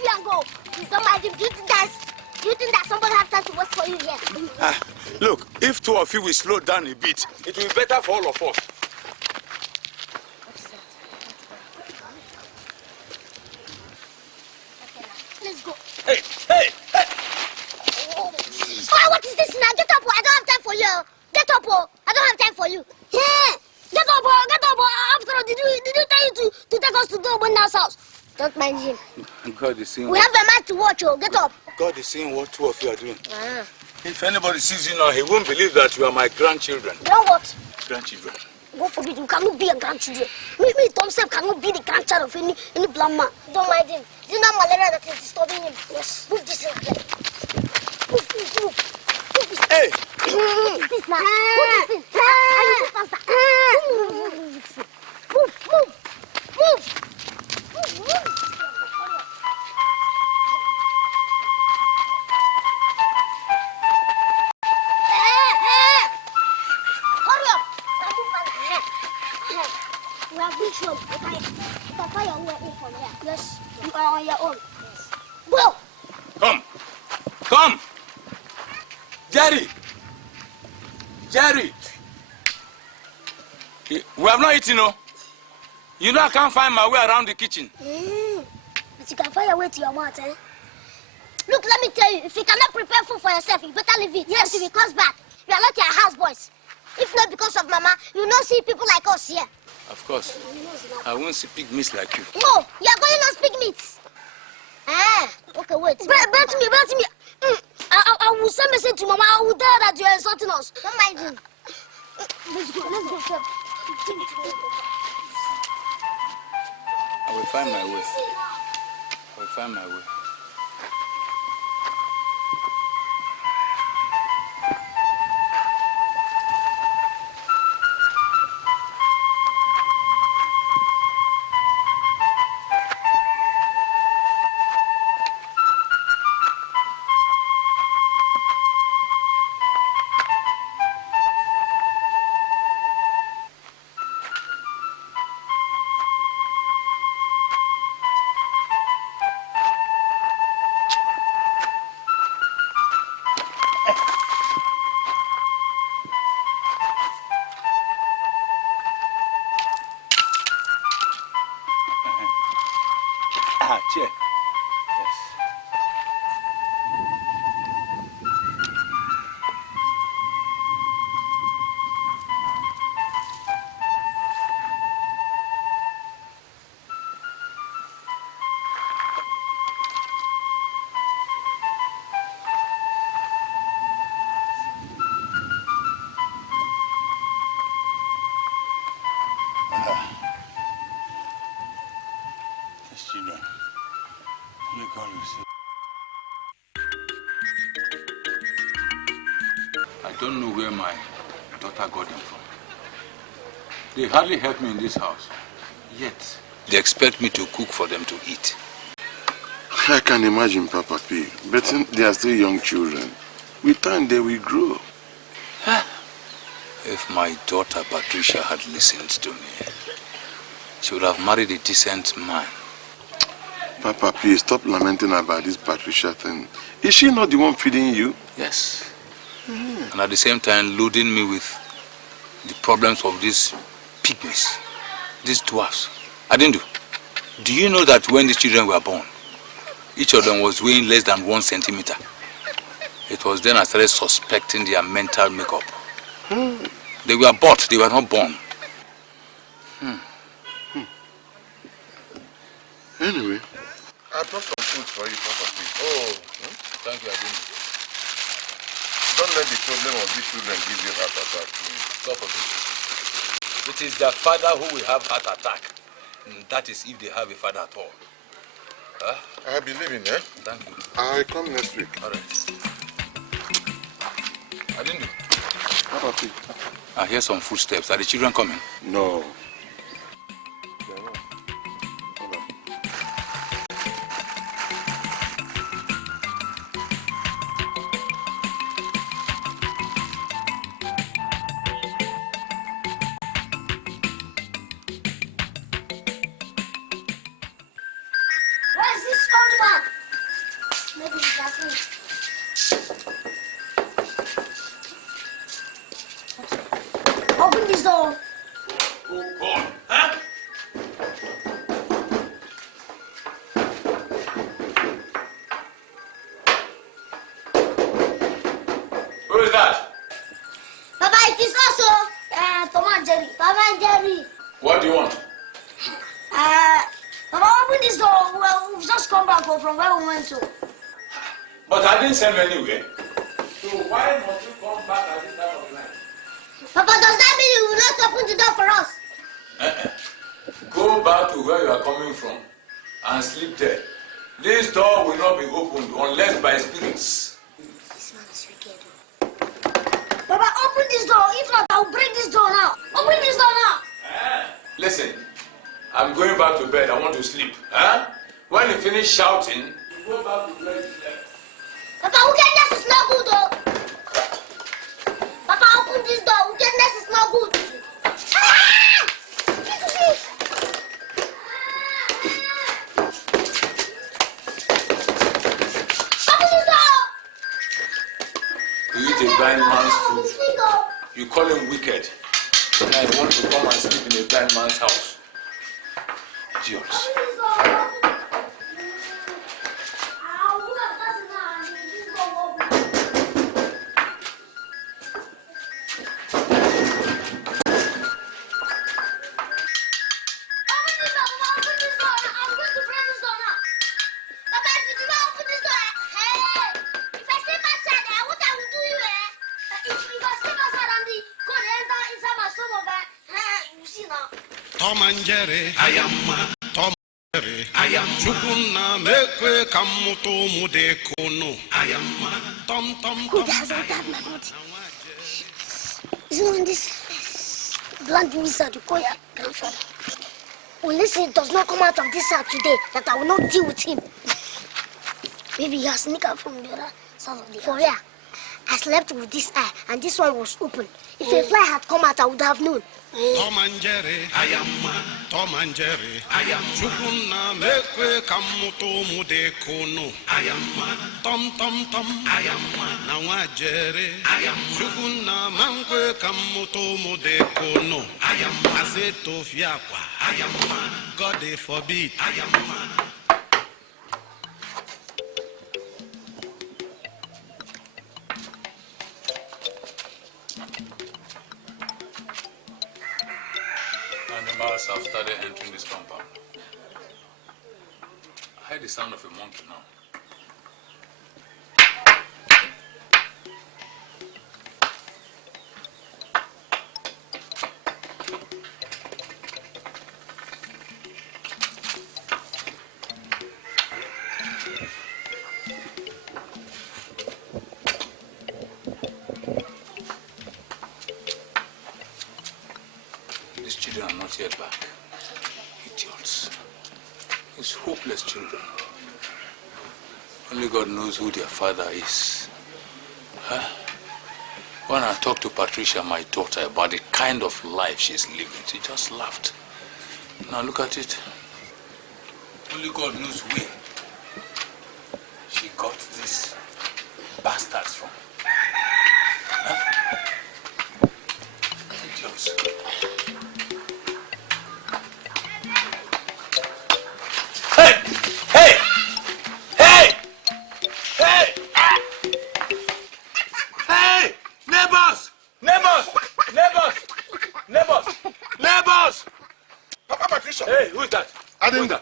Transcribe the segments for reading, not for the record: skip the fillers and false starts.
leave you and go. Please don't mind him. Do you think that somebody has time to wait for you here? Look, if two of you will slow down a bit, it will be better for all of us. What is that? Okay, now, let's go. Hey! Oh, what is this now? Get up, I don't have time for you. Get up, I don't have time for you. Yeah. Get up, After all, did you tell you to take us to the Obunna's house? Don't mind him. God is seeing. We have a man to watch, Get up. God is seeing what two of you are doing. If anybody sees you now, he won't believe that you are my grandchildren. You know what? Grandchildren. God forbid, you cannot be a grandchildren. Me, Tom Self cannot be the grandchild of any blind man. Don't mind him. Is it not malaria that is disturbing him? Yes. Move this thing. Move. Hey! Move this now. Move this thing. Move. We have reached home. Papa, you are in from here. Yes, you are on your own. Yes. Go! Come! Jerry! We have not eaten, no? You know I can't find my way around the kitchen. But you can find your way to your mouth, eh? Look, let me tell you, if you cannot prepare food for yourself, you better leave it. Yes. Until he comes back. You are not your houseboys. If not because of Mama, you will not see people like us here. Of course. I won't see pygmies like you. No, you are going on pygmies. Okay, wait. Bet me. I will send a message to Mama. I will tell her that you are insulting us. Don't mind him. Let's go, sir. I will find my way. Chair. Yes. Yes, children. Only God will see. I don't know where my daughter got them from. They hardly help me in this house. Yet, they expect me to cook for them to eat. I can imagine, Papa P. But they are still young children. With time, they will grow. If my daughter Patricia had listened to me, she would have married a decent man. Papa P, stop lamenting about this Patricia thing. Is she not the one feeding you? Yes. And at the same time, loading me with the problems of these pygmies, these dwarfs. Adindu, do you know that when these children were born, each of them was weighing less than 1 centimeter? It was then I started suspecting their mental makeup. They were bought, they were not born. Anyway, I brought some food for you, Papa P. Oh, thank you, Adindu. Don't let the problem of these children give you heart attack. Stop it. It is their father who will have heart attack. And that is if they have a father at all. I believe in it. Thank you. I'll come next week. All right. Adindu. Papa P. I hear some footsteps. Are the children coming? No. Where's this old back. Maybe he's asleep. Open this door. Oh, God. Huh? Who is that? Papa, it is also Tom and Jerry. Papa and Jerry. What do you want? Papa, open this door. Well, we've just come back from where we went to. But I didn't send you anywhere. So why must you come back at this time of night? Papa, does that mean you will not open the door for us? Go back to where you are coming from and sleep there. This door will not be opened unless by spirits. This man is wicked. Papa, open this door. If not, I'll break this door now. Open this door now. Listen, I'm going back to bed. I want to sleep. When you finish shouting, you go back to where you slept. Papa, wickedness is not good, though. Papa, open this door. Wickedness is not good. You eat a blind man's food. You call him wicked. And I want to come and sleep in a blind man's house. Idiots. Tom and Jerry, I am Tom and Jerry, I am Chukuna, Mekwe, Kamuto, Mudekono, I am Tom. Who hasn't that my body? Isn't on this blunt wizard you call your grandfather? Unless he does not come out of this house today, that I will not deal with him. Maybe he has sneaked out from the other side of the house. For real, I slept with this eye and this one was open. If a fly had come out, I would have known. Tom and Jerry, I am Tom and Jerry, I am Chukuna, Mekwe, Kamuto, Mudekono, I am Tom, I am Nawa Jerry, I am Chukuna, Mankwe, Kamuto, Mudekono, I am Azeto Fiakwa, I am God forbid, I am Animals have started entering this compound. I heard the sound of a monkey now. These children are not yet back. Idiots. These hopeless children. Only God knows who their father is. When I talked to Patricia, my daughter, about the kind of life she's living, she just laughed. Now look at it. Only God knows where she got these bastards from. Idiots.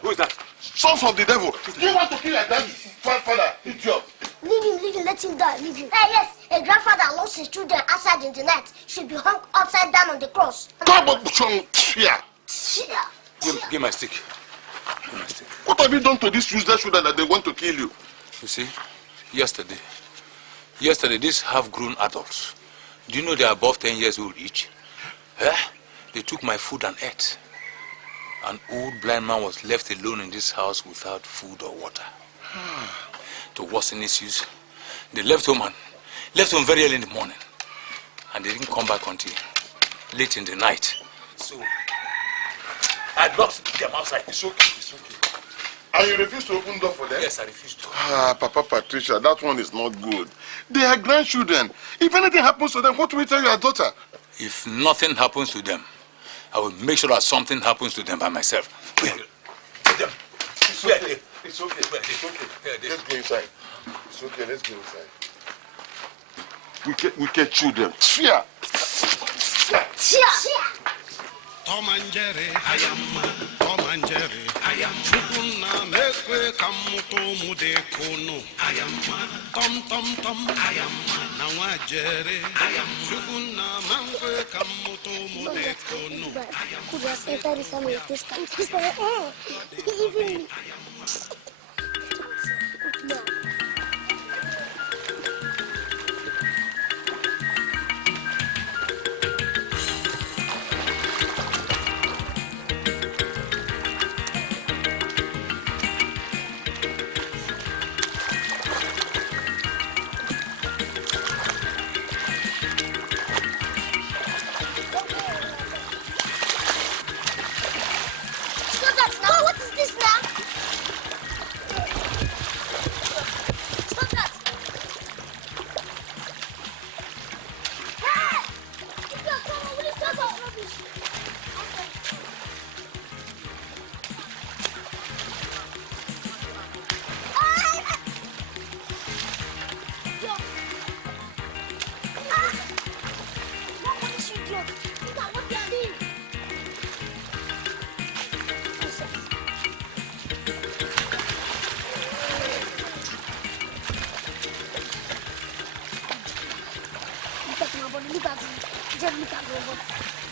Who is that? Sons of the devil. You want to kill your daddy, grandfather, idiot. Leave him, let him die, leave him. Hey, yes, a grandfather lost his children outside in the night should be hung upside down on the cross. Give my stick. Give my stick. What have you done to these useless children that they want to kill you? You see, yesterday, these half-grown adults, do you know they are above 10 years old each? They took my food and ate. An old blind man was left alone in this house without food or water. To worsen issues, they left home very early in the morning. And they didn't come back until late in the night. So, I locked them outside. It's okay. And you refuse to open door for them? Yes, I refuse to. Ah, Papa Patricia, that one is not good. They are grandchildren. If anything happens to them, what will you tell your daughter? If nothing happens to them, I will make sure that something happens to them by myself. It's okay. It's okay. It's okay. Let's go inside. It's okay. Let's go inside. Wicked children. Fear. Tom and Jerry, I am Tom and Jerry, I am Chukuna Mekwe Kamuto Mudekono, I am Tom, I am Nawa Jerry, I am Chukuna Mekwe Kamuto Mudekono, I am. Could have said that is some of this time. Even.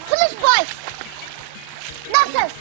Police boys! Nonsense!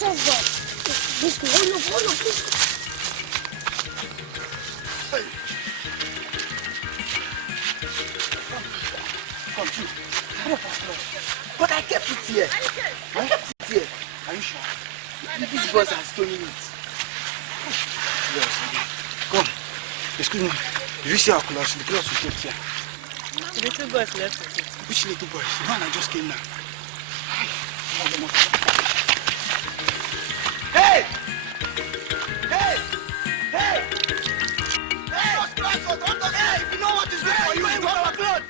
Let's go. Let's go. Hold on, please. Hey. Come, you. Come on. But I kept it here. I kept it here. Are you sure? These boys are stealing it. Come. Excuse me. Did you see our clothes? The clothes we kept here. The little boys left with it. Which little boys? The one I just came now. Hey! Hey! Hey! Hey! Hey! If you know what is good for you, you don't have blood!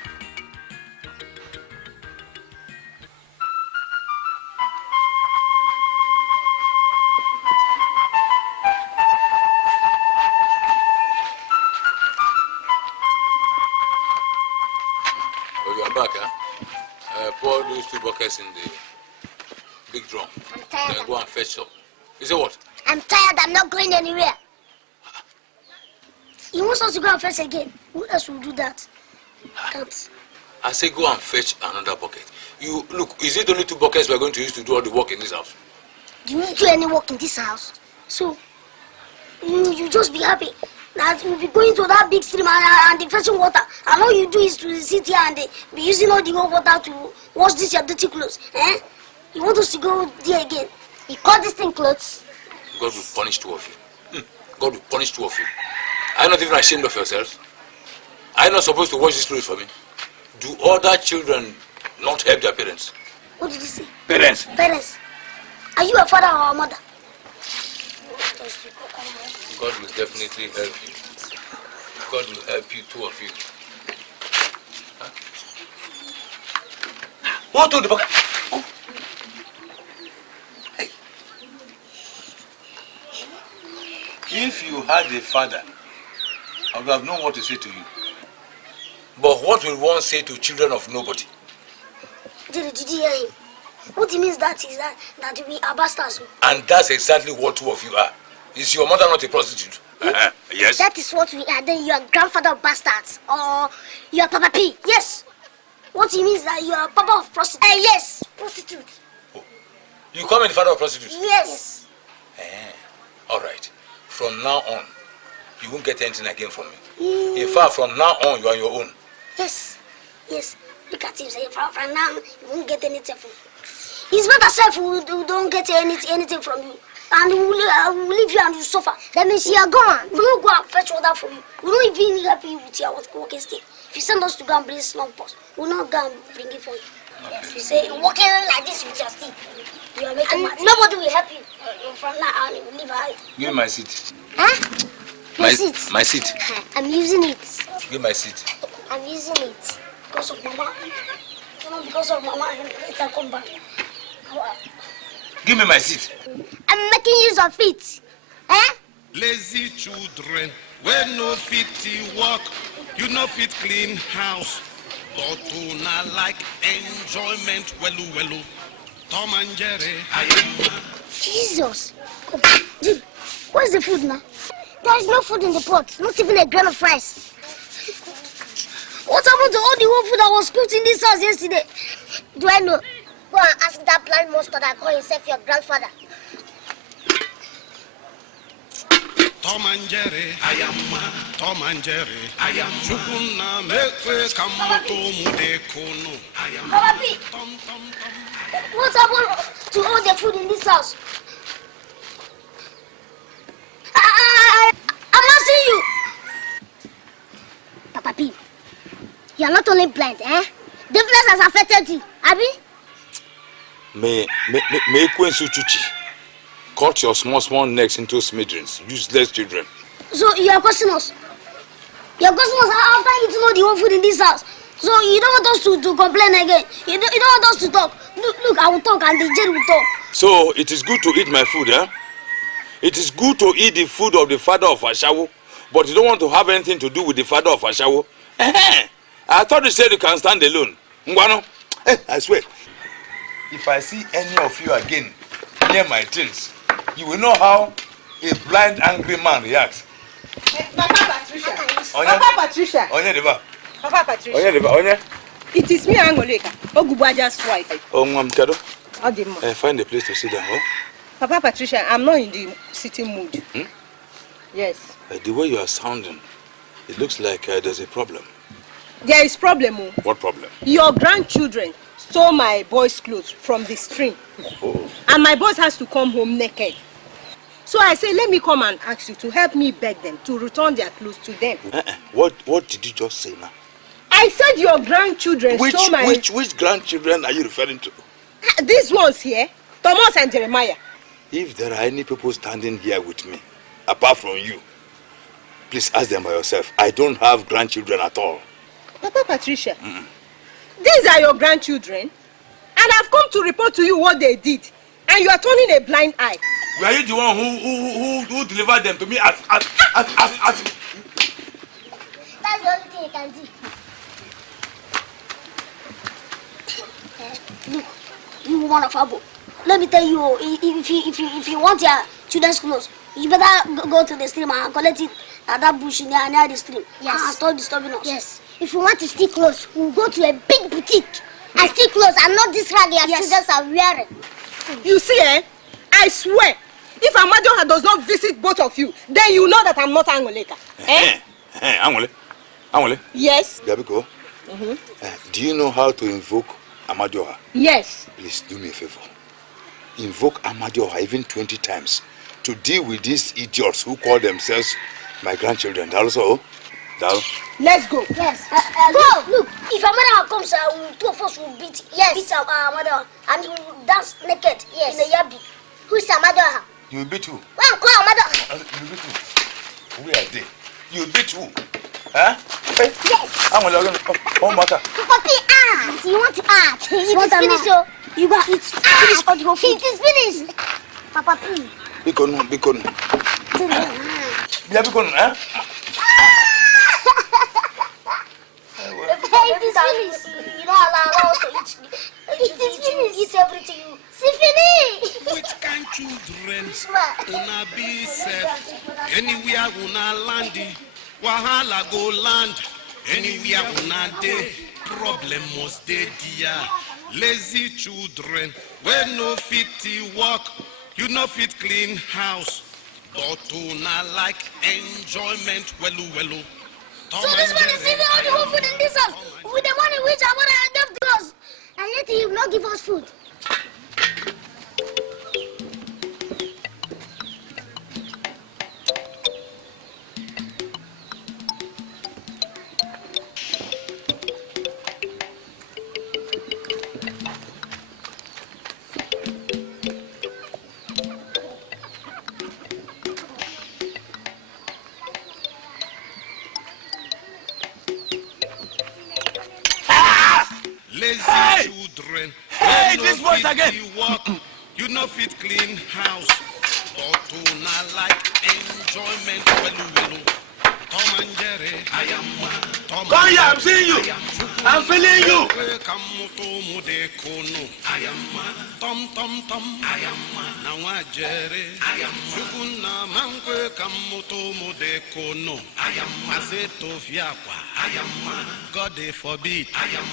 Oh, you are back, huh? Pour those 2 buckets in the big drum. I'm tired. Then go and fetch some. You say what? I'm tired. I'm not going anywhere. He wants us to go and fetch again. Who else will do that? Can't. I say go and fetch another bucket. You look, is it only 2 buckets we are going to use to do all the work in this house? Do you do any work in this house? So, you just be happy that you'll be going to that big stream and fetching water. And all you do is to sit here and be using all the hot water to wash this your dirty clothes. Eh? You want us to go there again? You call this thing clothes? God will punish 2 of you. God will punish 2 of you. Are you not even ashamed of yourselves? Are you not supposed to wash these clothes for me? Do other children not help their parents? What did you say? Parents. Parents. Are you a father or a mother? God will definitely help you. God will help you, 2 of you. Who took the bucket? Oh. Hey. If you had a father, I would have known what to say to you. But what will one say to children of nobody? Did you hear him? What he means that is that we are bastards. And that's exactly what two of you are. Is your mother not a prostitute? Yes. That is what we are. Then you are grandfather of bastards. Or you are Papa P. Yes. What he means that you are Papa of prostitutes. Yes. Prostitute. Oh. You call me the father of prostitutes? Yes. All right. From now on, you won't get anything again from me. In fact, from now on, you are on your own. Yes. Yes. Look at him saying, from now, you won't get anything from me. It's better self who don't get anything from you. And we will leave you and you suffer. That means you are gone. We will go and fetch water for you. We will not even help you with your working stick. If you send us to go and bring slump post, we will not go and bring it for you. Okay. Yes, you say, walking like this with your stick. You are making mad. Nobody will help you. From now on, you will leave her. Give me my seat. Huh? My seat? My seat. I'm using it. Give my seat. I'm using it. Because of Mama. Not because of Mama, later come back. Give me my seat. I'm making use of it. Eh? Lazy children, when no fit work, you no fit clean house. But una like enjoyment, welu. Tom and Jerry, I am. Jesus. Dude, where's the food now? There is no food in the pot, not even a grain of rice. What happened to all the whole food that was cooked in this house yesterday? Do I know? Go and ask that blind monster that called himself your grandfather. Tom and Jerry, I am. Tom and Jerry, I am. Chukuna mekwe kamoto mudekono. I am. Papa P, what happened to all the food in this house? I'm asking you. Papa P, you are not only blind, eh? Deafness has affected you, Abi? May Queen Suchuchi cut your small necks into smithereens, useless children. So you are questioning us? You are questioning us after eating all the whole food in this house. So you don't want us to complain again. You don't want us to talk. Look, I will talk and the jail will talk. So it is good to eat my food, eh? It is good to eat the food of the father of Ashawo, but you don't want to have anything to do with the father of Ashawo. I thought you said you can stand alone. Ngwano, I swear. If I see any of you again near my things, you will know how a blind, angry man reacts. Papa Patricia. Onya. Papa Patricia. Onya deba. Papa Patricia. Onya deba. Onya. It is me, Angoleka. Ogubwaja's wife. Kado. Find a place to sit down. Oh? Papa Patricia, I'm not in the sitting mood. Hmm? Yes. The way you are sounding, it looks like there's a problem. There is problem. What problem? Your grandchildren stole my boys' clothes from the stream. Oh. And my boys has to come home naked. So I say, let me come and ask you to help me beg them to return their clothes to them. What did you just say now? I said your grandchildren stole my... Which grandchildren are you referring to? These ones here, Thomas and Jeremiah. If there are any people standing here with me, apart from you, please ask them by yourself. I don't have grandchildren at all. Papa Patricia, these are your grandchildren, and I've come to report to you what they did, and you are turning a blind eye. Were you the one who delivered them to me as... That's the only thing you can do. Look, you woman of Abo, let me tell you, if you want your children's clothes, you better go to the stream and collect it at that bush near the stream. Yes. And stop disturbing us. Yes. If you want to steal clothes, we'll go to a big boutique and steal clothes and not this rag your children are wearing. You see, I swear, if Amadioha does not visit both of you, then you know that I'm not Angoleka. Angole? Yes. Gabiko, do you know how to invoke Amadioha? Yes. Please do me a favor. Invoke Amadioha even 20 times to deal with these idiots who call themselves my grandchildren. Also, let's go. Yes. Go. Look, if Amadioha comes, two of us will beat Amadioha and he will dance naked in the yabi. Who is Amadioha? You will beat who? Well, call Amadioha. You will beat who? Where are they? You will beat who? Huh? Hey. Yes. I'm going to oh, Maka. Papi, art. You want to art? It is finished, oh. You got it. Finish all the whole food. It is finished. Papa, please. Bikon. Yeah, Bikon, huh? It is finished. You don't allow us to eat. It is finished. Eat everything. C'est fini. Which kind children una be safe? Anywhere una landi, wahala go land. Anywhere una dey, problem must dey there. Lazy children, when no fit work, you no fit clean house. But una like enjoyment, welu. So this man is saving all the whole food in this house with the money which our mother gave to us. And yet he will not give us food. Lazy children, Hey, when this no voice fit again. work, you no fit clean house. But una like enjoyment, welu. Tom and Jerry, I am Tom. Come here, I'm seeing you. I'm feeling you. I am Tom. I am Nawa Jerry. I am Shukuna Mankwe Kamoto Mudekono. I am Mazeto Fiakwa. I am God forbid. I am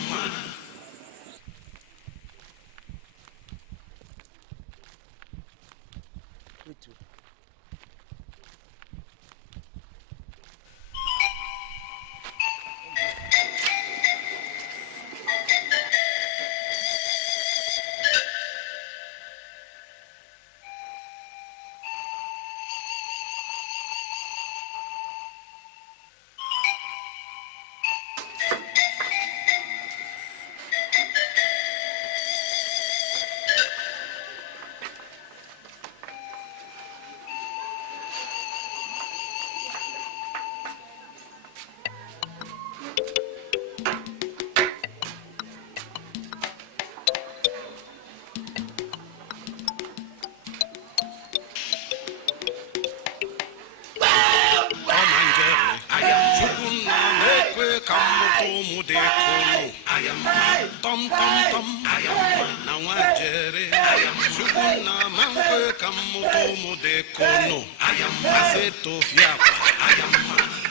Tom. I am Nawa Jerry. I am Shukuna Mankwe Kamoto Mudekono. I am Mazeto Fiakwa. I am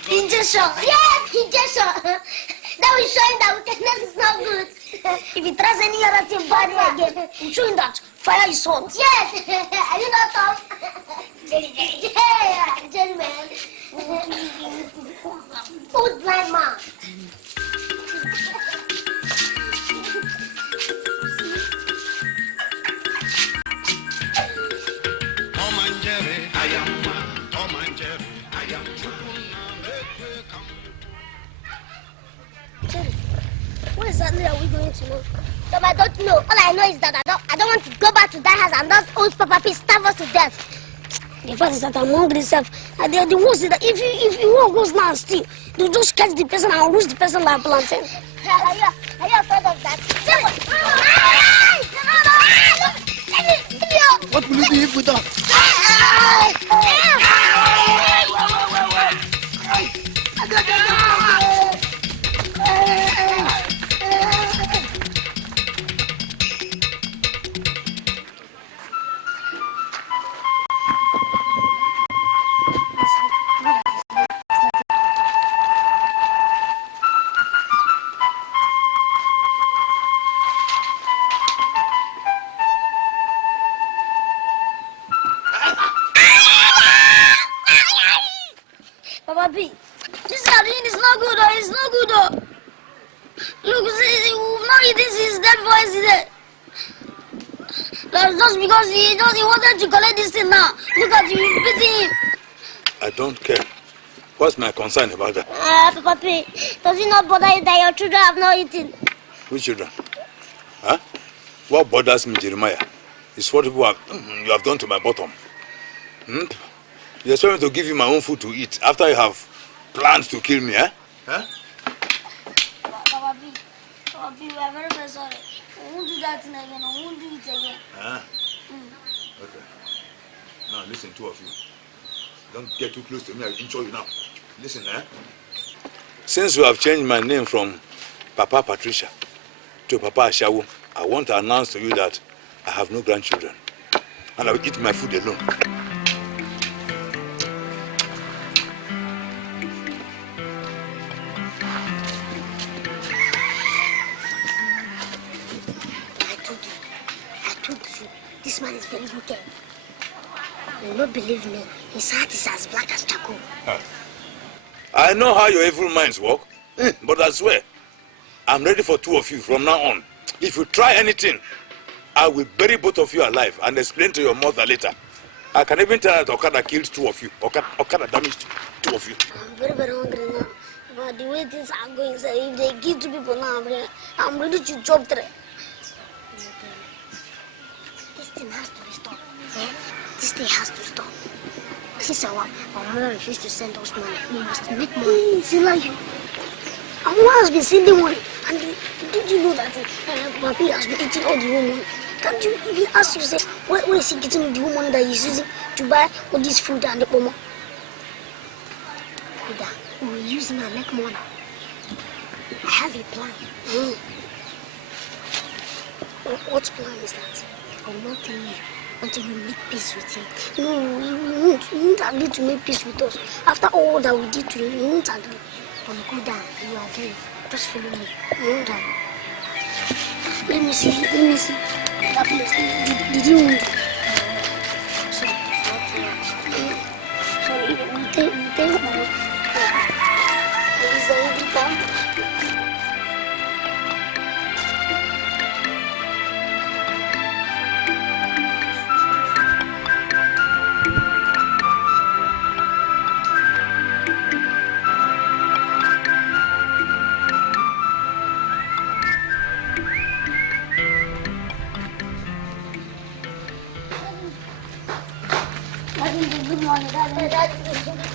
He just shot. Yes, he just shot. That was showing that wickedness is not good. If he tries any other thing bad again, I'm showing that fire is hot. Yes. Are you not Tom? Jerry. Yeah, Jerry man. Old blind man. Tom and Jerry. I am Tom and Jerry. I am Jerry, what exactly are we going to know? Tom, I don't know. All I know is that I don't want to go back to that house and those old Papa P starve us to death. The fact is that I'm hungry self. And the worst is that if you one goes now and steal, they'll just catch the person and roast the person like plantain. Are you afraid of that? What will you do if we don't? Papa P, this is doing is not good, oh, it's not good, oh. Look, see, we've not eaten since that voice is there. Just because he wanted to collect this thing now. Look at you, beating him. I don't care. What's my concern about that? Papa P, does it not bother you that your children have not eaten? Which children? Huh? What bothers me, Jeremiah, is what you have done to my bottom. You expect me to give you my own food to eat after you have planned to kill me, eh? Huh? Papa B, we are very, very sorry. We won't do that thing again. We won't do it again. Ah. Okay. Now listen, two of you. Don't get too close to me. I'll intro you now. Listen, Since you have changed my name from Papa Patricia to Papa Ashawo, I want to announce to you that I have no grandchildren. And I will eat my food alone. I told you, this man is very wicked. You will not believe me. His heart is as black as charcoal. I know how your evil minds work, but I swear, I'm ready for two of you from now on. If you try anything, I will bury both of you alive and explain to your mother later. I can even tell her that Okada killed two of you. Okada damaged two of you. I'm very, very hungry now. But the way things are going, so if they give two people now, I'm ready to chop three. This thing has to be stopped. This thing has to stop. Since our mother refused to send us money, we must make money. See, like you. Our mother has been sending money. And did you know that Papi has been eating all the whole money? Can't you even ask yourself, where is he getting the whole money that he's using to buy all this food and the pomo? We will use him and make money. I have a plan. What plan is that? I will not tell you until we make peace with him. No, he won't agree to make peace with us. After all that we did to him, he won't agree. But go down, you agree. Just follow me. Go down. Let me see. That place. Did you move? Sorry, we take money. Is there any time?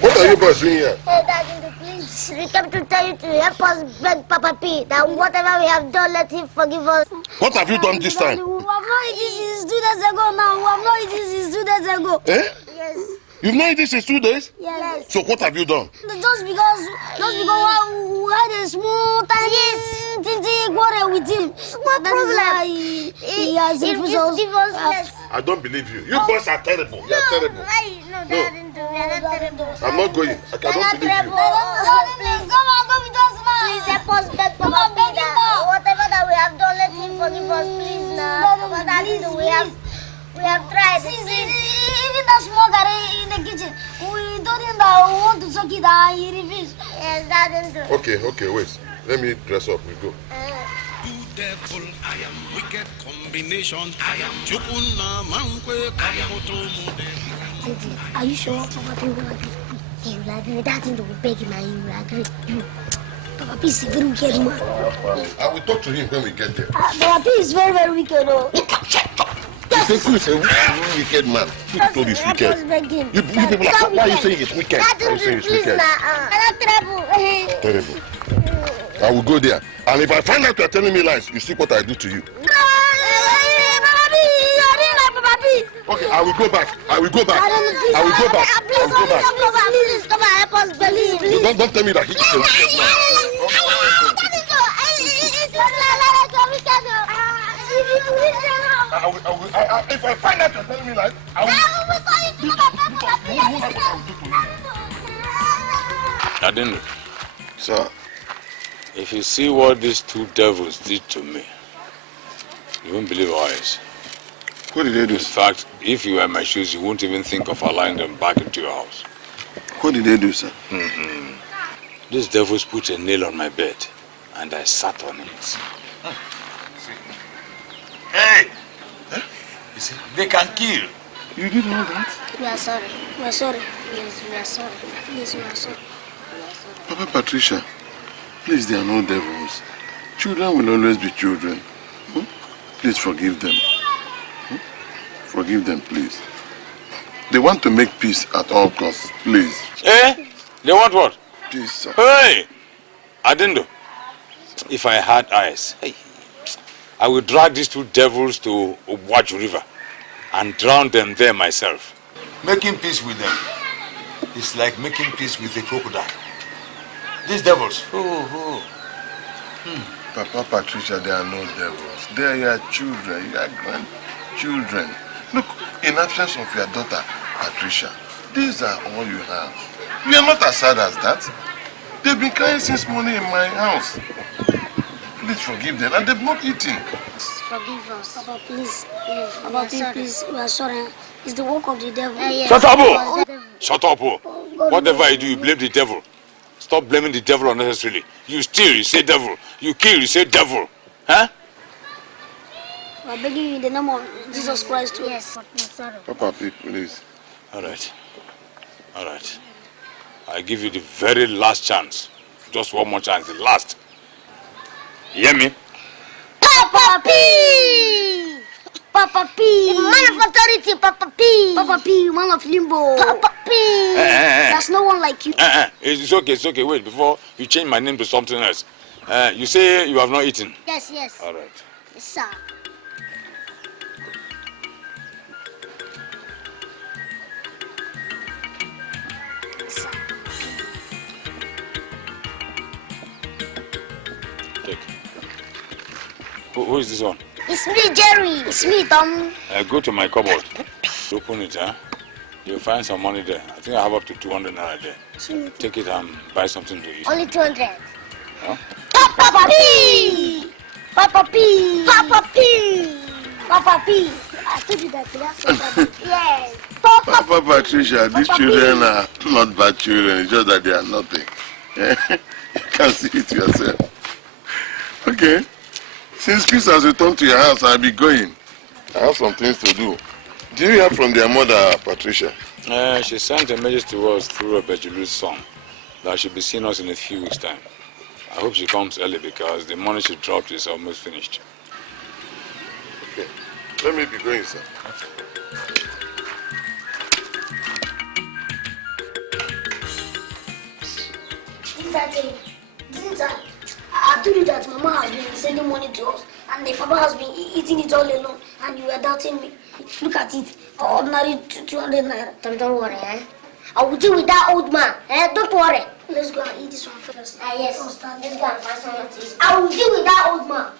What are you boys doing here? Daddy, please, we came to tell you to help us beg Papa P that whatever we have done, let him forgive us. What have you done this time? We have not eaten since 2 days ago now. We have not eaten since 2 days ago. Eh? Yes. You've not eaten since 2 days? Yes. So what have you done? Just because we had a small, tiny quarrel with him. What problem? He has refused us. I don't believe you. You boys are terrible. You are terrible. I'm not going. I cannot believe you. Please, come on, go with us now. Please help us beg Papa P that whatever that we have done, let him forgive us, please now. We have tried. Even that small guy in the kitchen, we told him that we want to suck it and he refused. Yes, that didn't do. Okay, wait. Let me dress up. We go. Devil, I am wicked combination. I am Chukuna Mankwe Kamoto. Are you sure Papa P will agree? He will agree. That thing that we beg him and he will agree. Papa P is a very wicked man. I will talk to him when we get there. Papa P is very, very wicked. You think he's a wicked man? Who told you he's wicked? You people are, why are you saying he's wicked? Why are you saying he's wicked? Terrible. I will go there. And if I find out you are telling me lies, you see what I do to you. Okay, I will go back. Please come and help us, please. Don't tell me that he is a wicked man. If I find out you're telling me lies, I will. I didn't. Sir. If you see what these two devils did to me, you won't believe our eyes. What did they do? In fact, if you were in my shoes, you won't even think of allowing them back into your house. What did they do, sir? These devils put a nail on my bed, and I sat on it. Hey! Huh? You see, they can kill. You did all that? We are sorry. Yes, we are sorry. Papa Patricia, please, they are no devils. Children will always be children. Please forgive them. Forgive them, please. They want to make peace at all costs, please. Eh? They want what? Please, sir. Hey! I didn't know. If I had eyes, hey, I would drag these two devils to Watch River and drown them there myself. Making peace with them is like making peace with a crocodile. These devils. Papa, Patricia, they are no devils. They are your children, your grandchildren. Look, in absence of your daughter, Patricia, these are all you have. You are not as sad as that. They've been crying since morning in my house. Please forgive them, and they've not eaten. Forgive us. Papa, please. Papa, please. We are sorry. It's the work of the devil. Shut up, oh! Shut up, oh! Whatever I do, you blame the devil. Stop blaming the devil unnecessarily. You steal, you say devil. You kill, you say devil. Huh? We are begging you in the name of Jesus Christ too. Yes. Papa, please. All right. I give you the very last chance. Just one more chance, the last. You hear me? Papa P! Papa P! Man of authority, Papa P! Papa P, man of limbo. Papa P! There's no one like you. It's okay. Wait, before you change my name to something else. You say you have not eaten? Yes. All right. Yes, sir. Take. Who is this one? It's me, Jerry. It's me, Tom. Go to my cupboard. Open it, huh? You'll find some money there. I think I have up to 200 naira there. Take it and buy something to eat. Only 200. Huh? Papa P! Papa P! Papa P! Papa P! I told you that. Yes. Papa, Patricia, these children are not bad children. It's just that they are nothing. You can see it yourself. Okay. Since peace has returned to your house, I'll be going. I have some things to do. Do you hear from their mother, Patricia? She sent a message to us through a Bejulu's son that she'll be seeing us in a few weeks' time. I hope she comes early because the money she dropped is almost finished. Okay. Let me be going, sir. I told you that Mama has been sending money to us and the Papa has been eating it all alone and you were doubting me. Look at it. Ordinary 200 naira. Don't worry, I will deal with that old man. Don't worry. Let's go and eat this one first. Yes. Let's go and find someone to eat. I will deal with that old man.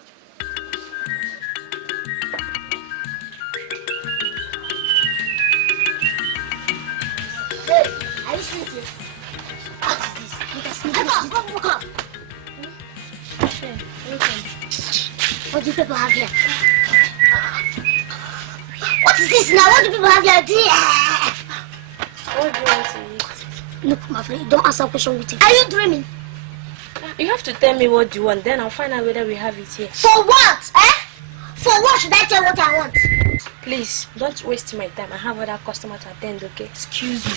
Hey, are you sleeping? What is this? Look up. What do people have here? What is this now? What do people have here? What do you want to eat? Look, my friend, don't answer question with it. Are you dreaming? You have to tell me what you want, then I'll find out whether we have it here. For what? For what should I tell what I want? Please, don't waste my time. I have other customer to attend, okay? Excuse me.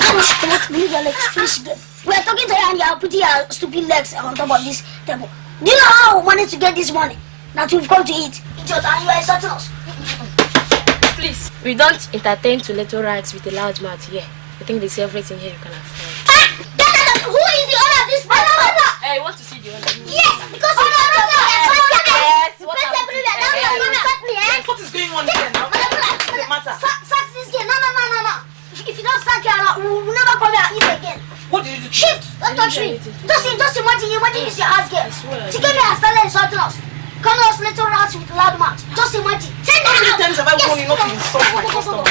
Come on, move your legs. Finish it. We are talking to you and you are putting your stupid legs on top of this table. Do you know how we managed to get this money that we've come to eat? Idiot, and you are insulting us. Please, we don't entertain to little rats with a large mouth here. I think there's everything here you can afford. Who is the owner of this place? Hey, you want to see the owner? Yes, because you are not Yes, what What is going on here now? What's the matter? Sack this game. No. If you don't sack here, we'll never come here and eat again. What did you do? Shift! Don't touch me. Just imagine this your ass girl. swear. She gave me a started insulting us. Calling us little rats with loud mouth. Just imagine. Send How her many out. times have I warned you not to insult my customer?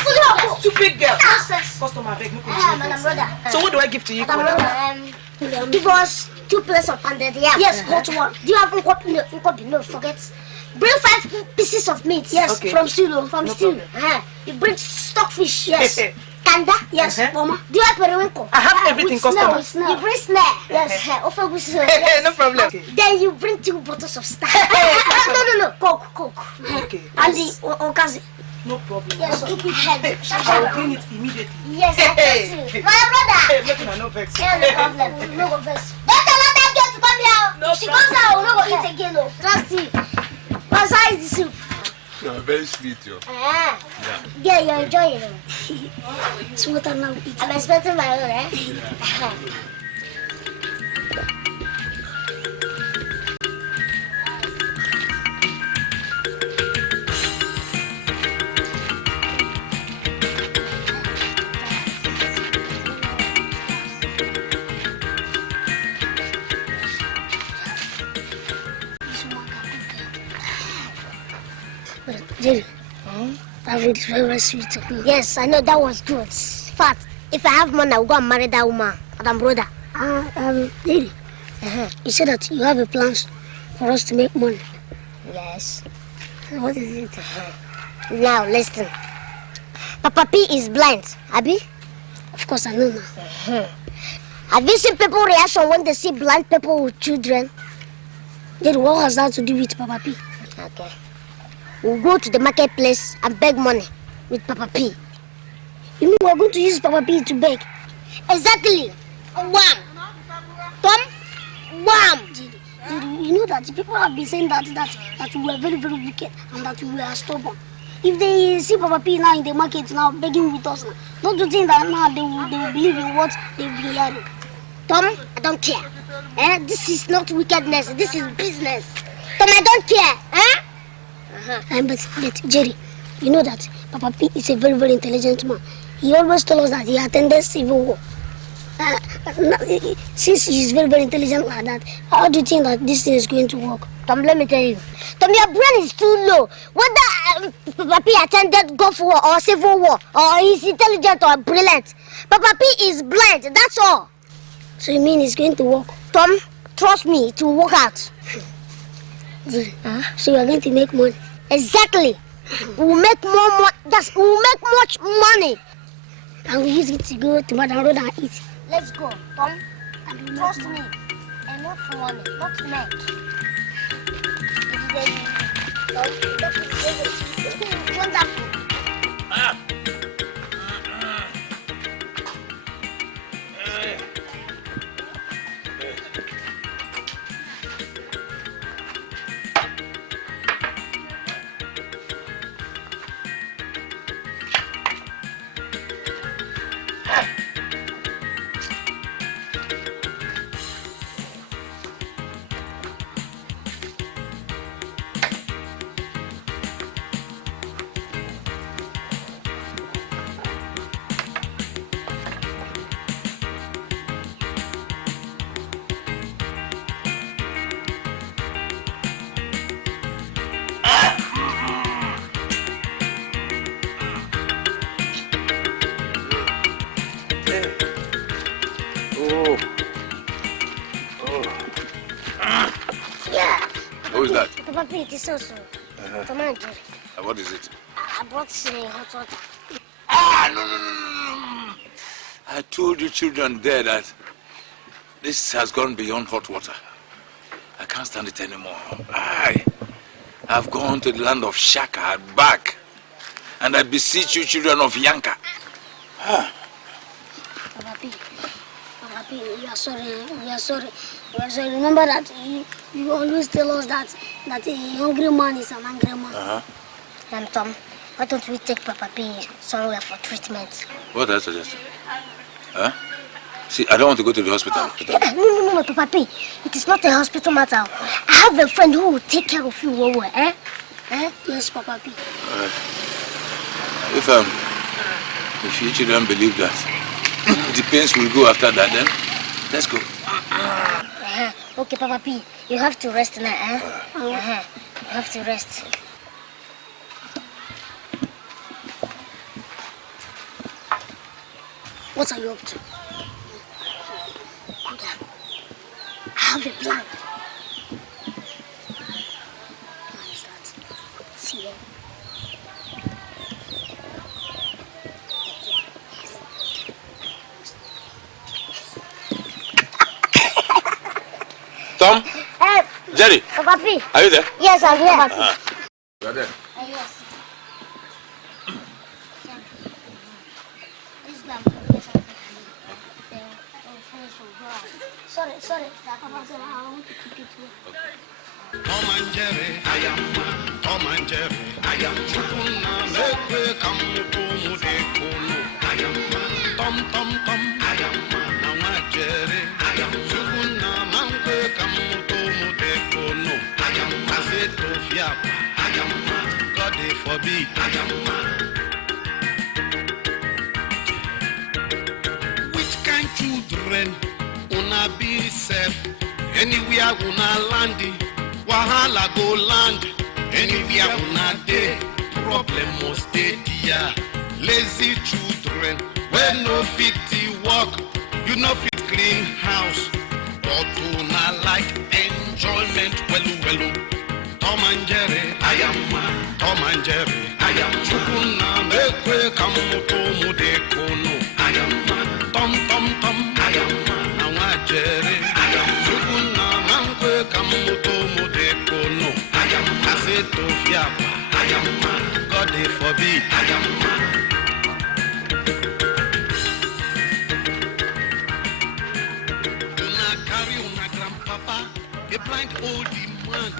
Stupid girl. Nonsense. Customer, beg, no Madam brother. So what do I give to you? Madam brother, give us 2 plates of pounded yam. Yes, hot one. Do you have uncut? No, forget. Bring 5 pieces of meat. Yes, Okay. from stew. From No stew. You bring stockfish. Yes. Kanda, yes, Mama. Do you have periwinkle? I have everything, customer. You bring snare. Yes. Yes. No problem. Then you bring 2 bottles of star. No. Coke. Okay. And the okazi. No problem. Yes, stupid head. I will clean it immediately. Yes, I can see. My brother. Hey, make una no vex. Yeah, no problem. No go vex. Don't allow that girl to come here. No If she comes out, we'll not go eat again. Trust me. What's is the soup? Very sweet, yo. Yeah, you're enjoying it. Smooth and now eat. I'm expecting my own, eh? Yeah. Jerry, that really is very, very sweet of me. Yes, I know that was good. In fact, if I have money, I'll go and marry that woman, Madam Brother. Jerry, you said that you have a plan for us to make money. Yes. What is it? Now, listen. Papa P is blind, Abi? Of course, I know now. Have you seen people's reaction when they see blind people with children? Jerry, what has that to do with Papa P? Okay. We'll go to the marketplace and beg money with Papa P. You mean we're going to use Papa P to beg? Exactly. Wham! Tom? Wham! You know that people have been saying that we are very, very wicked and that we are stubborn. If they see Papa P now in the market now begging with us, don't you think that now they will believe in what they've been hearing? Tom, I don't care. This is not wickedness, this is business. Tom, I don't care. But Jerry, you know that Papa P is a very, very intelligent man. He always told us that he attended civil war. Since he's very, very intelligent like that, how do you think that this thing is going to work? Tom, let me tell you. Tom, your brain is too low. Whether Papa P attended Gulf War or Civil War, or he's intelligent or brilliant, Papa P is blind, that's all. So you mean it's going to work? Tom, trust me, it will work out. So you're going to make money? Exactly. We'll make more money. Yes, we'll make much money. And we'll use it to go to Madam Road and eat. Let's go, Tom. And trust me. Enough money, not men. Wonderful. Who is that? Papa P, it is also. Come on, Jerry. What is it? I brought hot water. No. I told you children there that this has gone beyond hot water. I can't stand it anymore. I've gone to the land of Shaka and back. And I beseech you children of Yanka. Papa P, we are sorry. We are sorry. Remember that you always tell us that a hungry man is an angry man. And Tom, why don't we take Papa P somewhere for treatment? What I suggest? See, I don't want to go to the hospital. No, Papa P. It is not a hospital matter. I have a friend who will take care of you. Yes, Papa P. If you children believe that the pains will go after that, then let's go. Okay, Papa P. You have to rest now, You have to rest. What are you up to? Good. I have a plan. What is that? See you. Tom? Jerry? Papa P. Are you there? Yes, I'm here. You are there? Yes. Sorry. Papa said I want to keep it here. Tom and Jerry, I am. Tom and Jerry, am Chukuna Mekwe Kamuto Mudekono. I am Tom Tom Tom. I am Nawajere. I am Chukuna Mekwe Kamuto Mudekono. I am Mazeto Fiapa. I am God forbid. I am which kind children una be safe? Anywhere una landi, wahala go land. Anywhere una day, problem must stay there. Lazy children, when no fit work, you no fit clean house. But una like enjoyment, well. Tom and Jerry, I am Tom and Jerry, I am Chukuna Mekwe Kamuto Mudekono. I am Tom Tom Tom, I am Nawajere, I am Chukuna Mekwe Kamuto Mudekono. I am Azeto Fiapa, I am God forbid, I am una carry una grandpapa, a blind old man.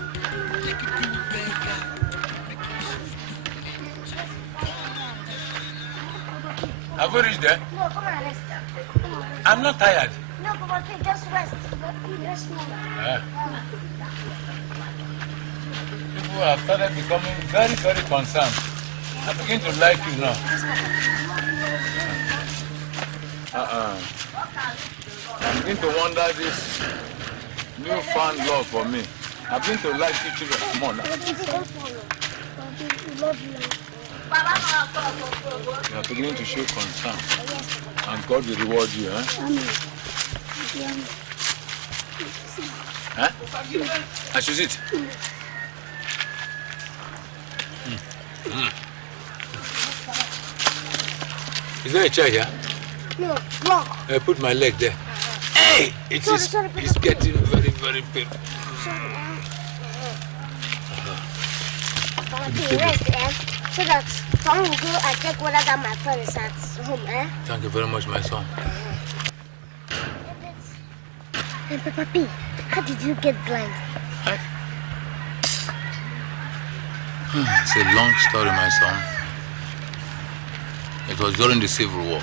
Have you reached there? No, come on, rest. Come on. I'm not tired. No, Papa, please, just rest. Rest more. People have started becoming very, very concerned. I begin to like you now. I begin to wonder this newfound love for me. I begin to like you children. Come on now. We love you. You are beginning to show concern. And God will reward you, huh? Huh? I should sit. Is there a chair here? No, block. I put my leg there. Hey! It's getting very, very painful. Rest, so that Tom will go and check whether that my friend is at home, Thank you very much, my son. And Papa P, how did you get blind? It's a long story, my son. It was during the Civil War.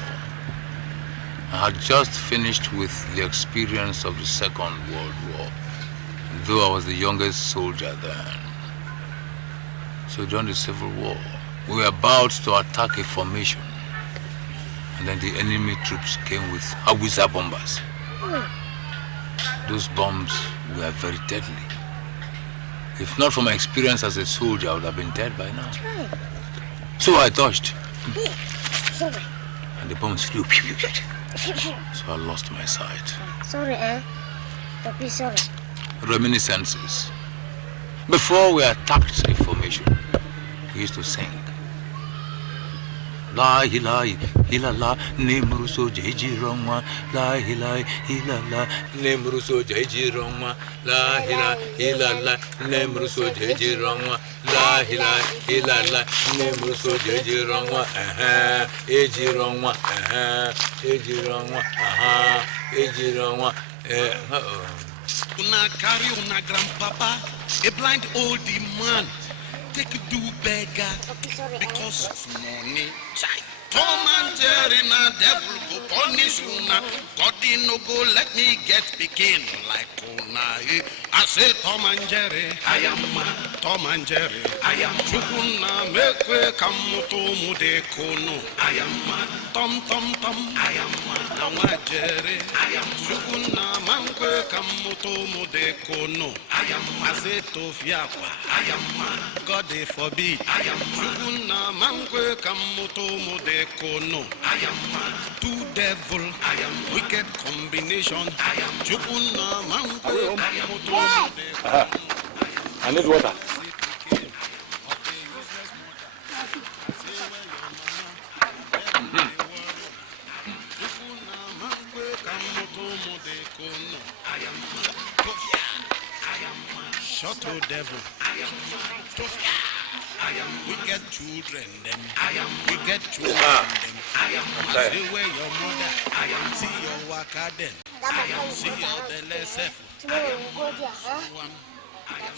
I had just finished with the experience of the Second World War, though I was the youngest soldier then. So during the Civil War, we were about to attack a formation. And then the enemy troops came with howitzer bombers. Those bombs were very deadly. If not for my experience as a soldier, I would have been dead by now. So I dodged. Sorry. And the bombs flew. So I lost my sight. Sorry, Papi, sorry. Reminiscences. Before we attacked a formation, we used to sing. La hilai hilala nemruso jeji rongwa la hilai hilala nemruso jeji rongwa la hilai hilala nemruso jeji rongwa la hilai hilala nemruso jeji rongwa eji rongwa eji rongwa eji rongwa Una carry una grandpapa, a blind old man. Take a do beggar because of money. Tom and Jerry na devil go punish una. God no go let me get begin like una. I say Tom and Jerry, I am Tom and Jerry, I am Chukuna Mekwe Kamuto Mudekono. I am Tom Tom Tom, I am Nawa Jerry, I am Chukuna Mekwe Kamuto Mudekono. I am Mazeto Fiapa, I am God forbid, I am Chukuna Mekwe Kamuto Mudekono. I am two devil, I am wicked combination, I am Chukuna Mekwe Kamuto. I need water. Shut up, devil. I am wicked children, them. I am wicked children, them. I am see where your mother. I am see your worker, them. I am see your delesef. Tomorrow we'll go there, huh? I am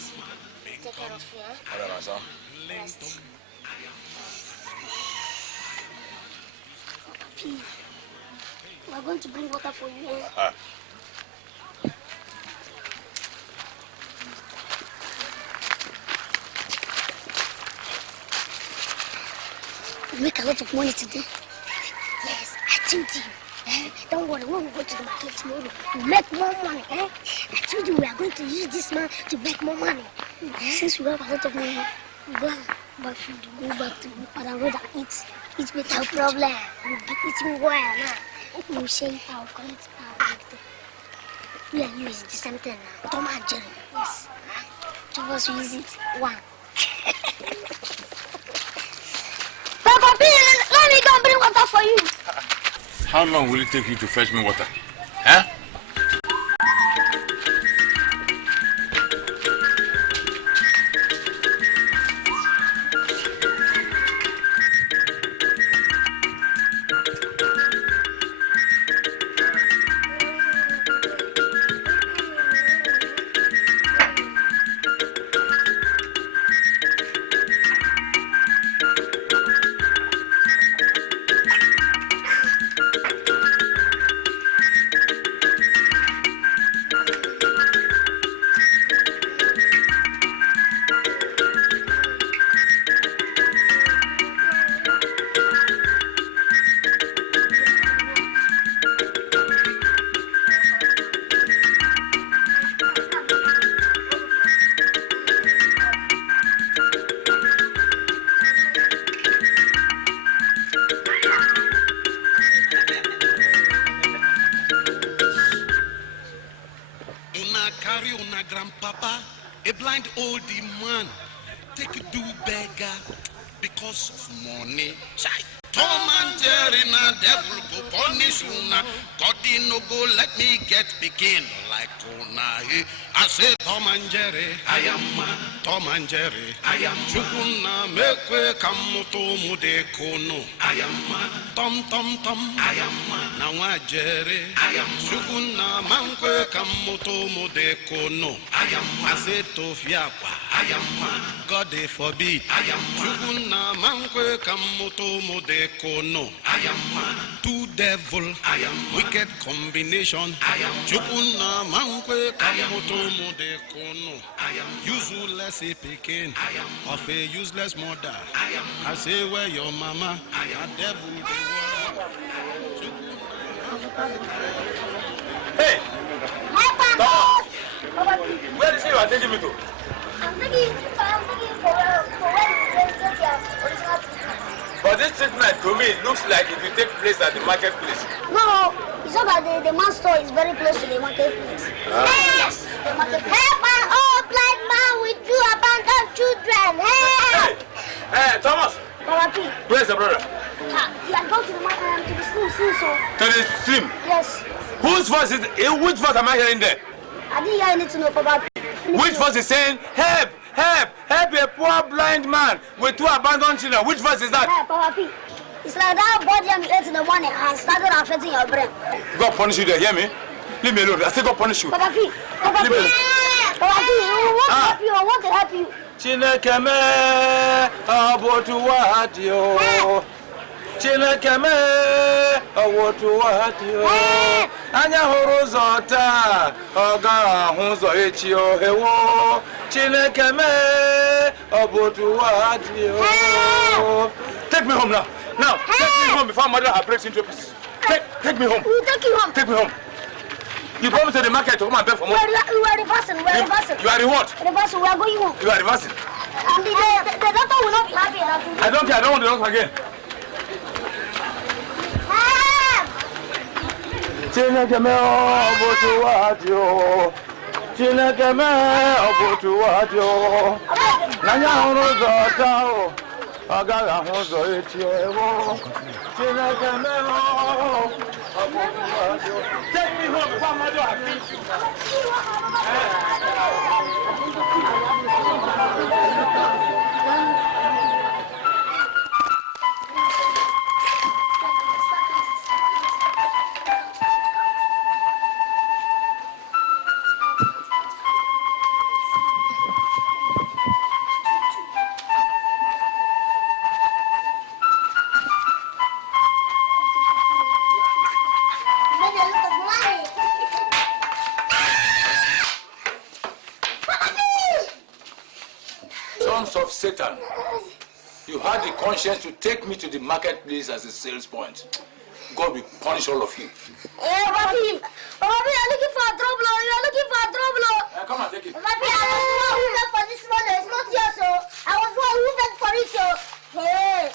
Take care of you, huh? All right, my son. linked P, we are going to bring water for you. We make a lot of money today. Yes, I told you. Don't worry, when we go to the market tomorrow, we'll make more money. I told you we are going to use this man to make more money. Since we have a lot of money, we go buy food, go back to our road and eat. Eat without problem. We'll be eating well now. We'll share our quality. We are using the same thing now. Tom and Jerry. Yes. Two of us will use it. One. Papa, please, let me go and bring water for you. How long will it take you to fetch me water? Huh? grandpapa, a blind old man, take you do beggar because of money. Chai. Tom and Jerry na devil go punish una. God no go let me get begin like una. I say Tom and Jerry, I am Tom and Jerry, I am Chukuna mekwe kamuto mude kono. I am Tom, I am Nawa Jerry, I am Chukuna mankwe kamuto mude kono. I am I say Tofiapa, I am God forbid, I am Chukuna mankwe kamuto mude kono. I am two devil, I am wicked combination. I am Chukuna mankwe kamuto mude kono. I am useless a picking of a useless mother. I say where your mama, a devil Hey! Thomas! Where is it you are taking me to? I'm taking you for when you get your original treatment. But this treatment to me looks like it will take place at the marketplace. No, it's not that the man's store is very close to the marketplace. Yes! The marketplace. Help an old blind man with two abandoned children. Help! Hey, Thomas! Papa P. Where's the brother? You are going to the stream soon, so. To the stream? Yes. Whose voice is which voice am I hearing there? I didn't hear anything, no, Papa P. Which voice is saying, help, help, help a poor blind man with two abandoned children? Which voice is that? Hey, Papa P. It's like that body you ate in the morning and started affecting your brain. God punish you there, hear me? Leave me alone. I say God punish you. Papa P. Papa P. Papa P, I want to help you. Chineke me abotu wadio. Chineke me abotu wadio. Anya hụrụ ụzọ taa, ọ ga-ahụ ụzọ echi ohewo. Chineke me abotu wadio. Take me home now. Now, take me home before mother breaks into pieces. Take me home. We'll take you home. Take me home. You promised to the market to come and beg for money. We are reversing. You are the what? Reversing. We are going home. You are reversing. And the doctor will not be happy enough. I don't care. I don't want the doctor again. Chineke me obotu wadio. Chineke me obotu wadio. Nanya hụrụ ụzọ taa o. Ọ gaghị ahụ ụzọ echi ewo. Chineke me obotu wadio. Take me home before my mother kills you. Satan. You had the conscience to take me to the marketplace as a sales point. God will punish all of you. Hey, Papi, you're looking for trouble. You're looking for trouble. Come on, take it. Papi, I was the one who went for this money. It's not yours, so I was the one who went for it, so. Hey.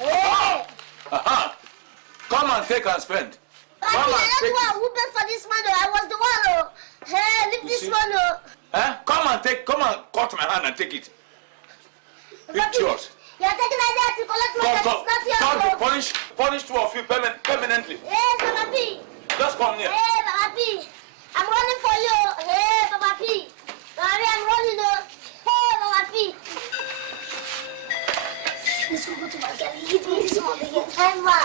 Hey. Come and take and spend. Papi, I'm not the one who went for this money. I was the one, oh. Hey, leave this money, oh. Come and cut my hand and take it. It's yours. You're taking my dad to collect my dad. It's not yours, God oh. will punish two of you permanently. Yes, Papi. Just come here. Hey, Papi. I'm running for you. Hey, Papi. Papi, I'm running. Hey, Papi. Let's go to my girl. Give me this money again. Ever.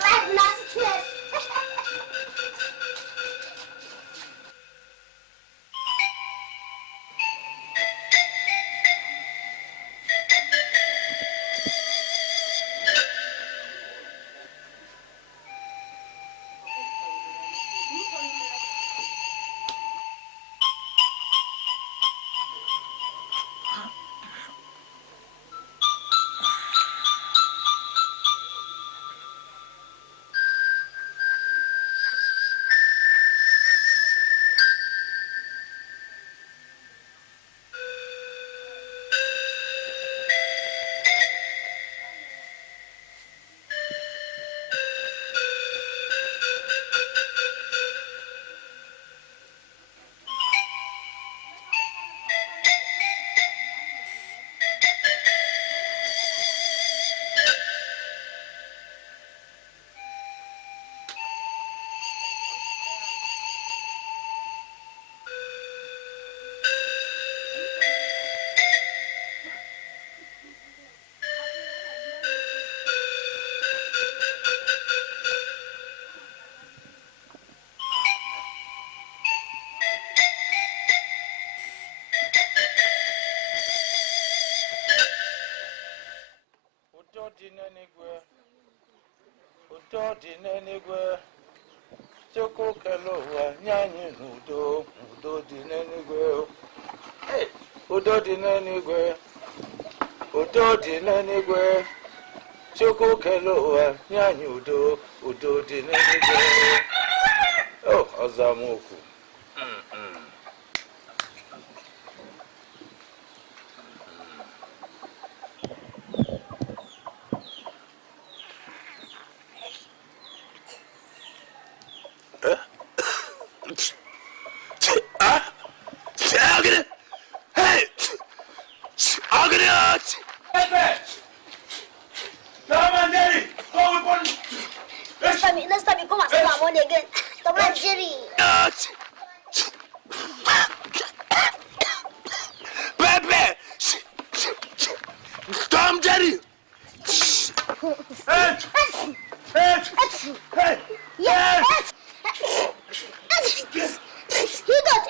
Right now, yes. Oh, Azamoku. Next time you come and steal my money again. Tom and Jerry. Pepe! Tom Jerry! Hey! Yes! He got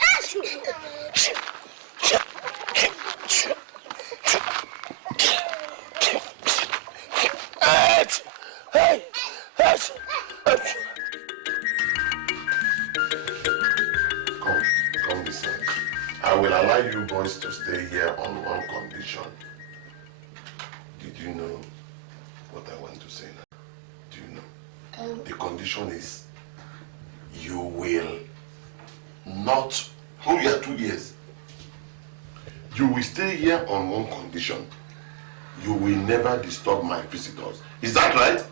Hey! Come this side. I will allow you boys to stay here on one condition. Did you know what I want to say now? Do you know? The condition is you will not hold your 2 years. You will stay here on one condition. You will never disturb my visitors. Is that right?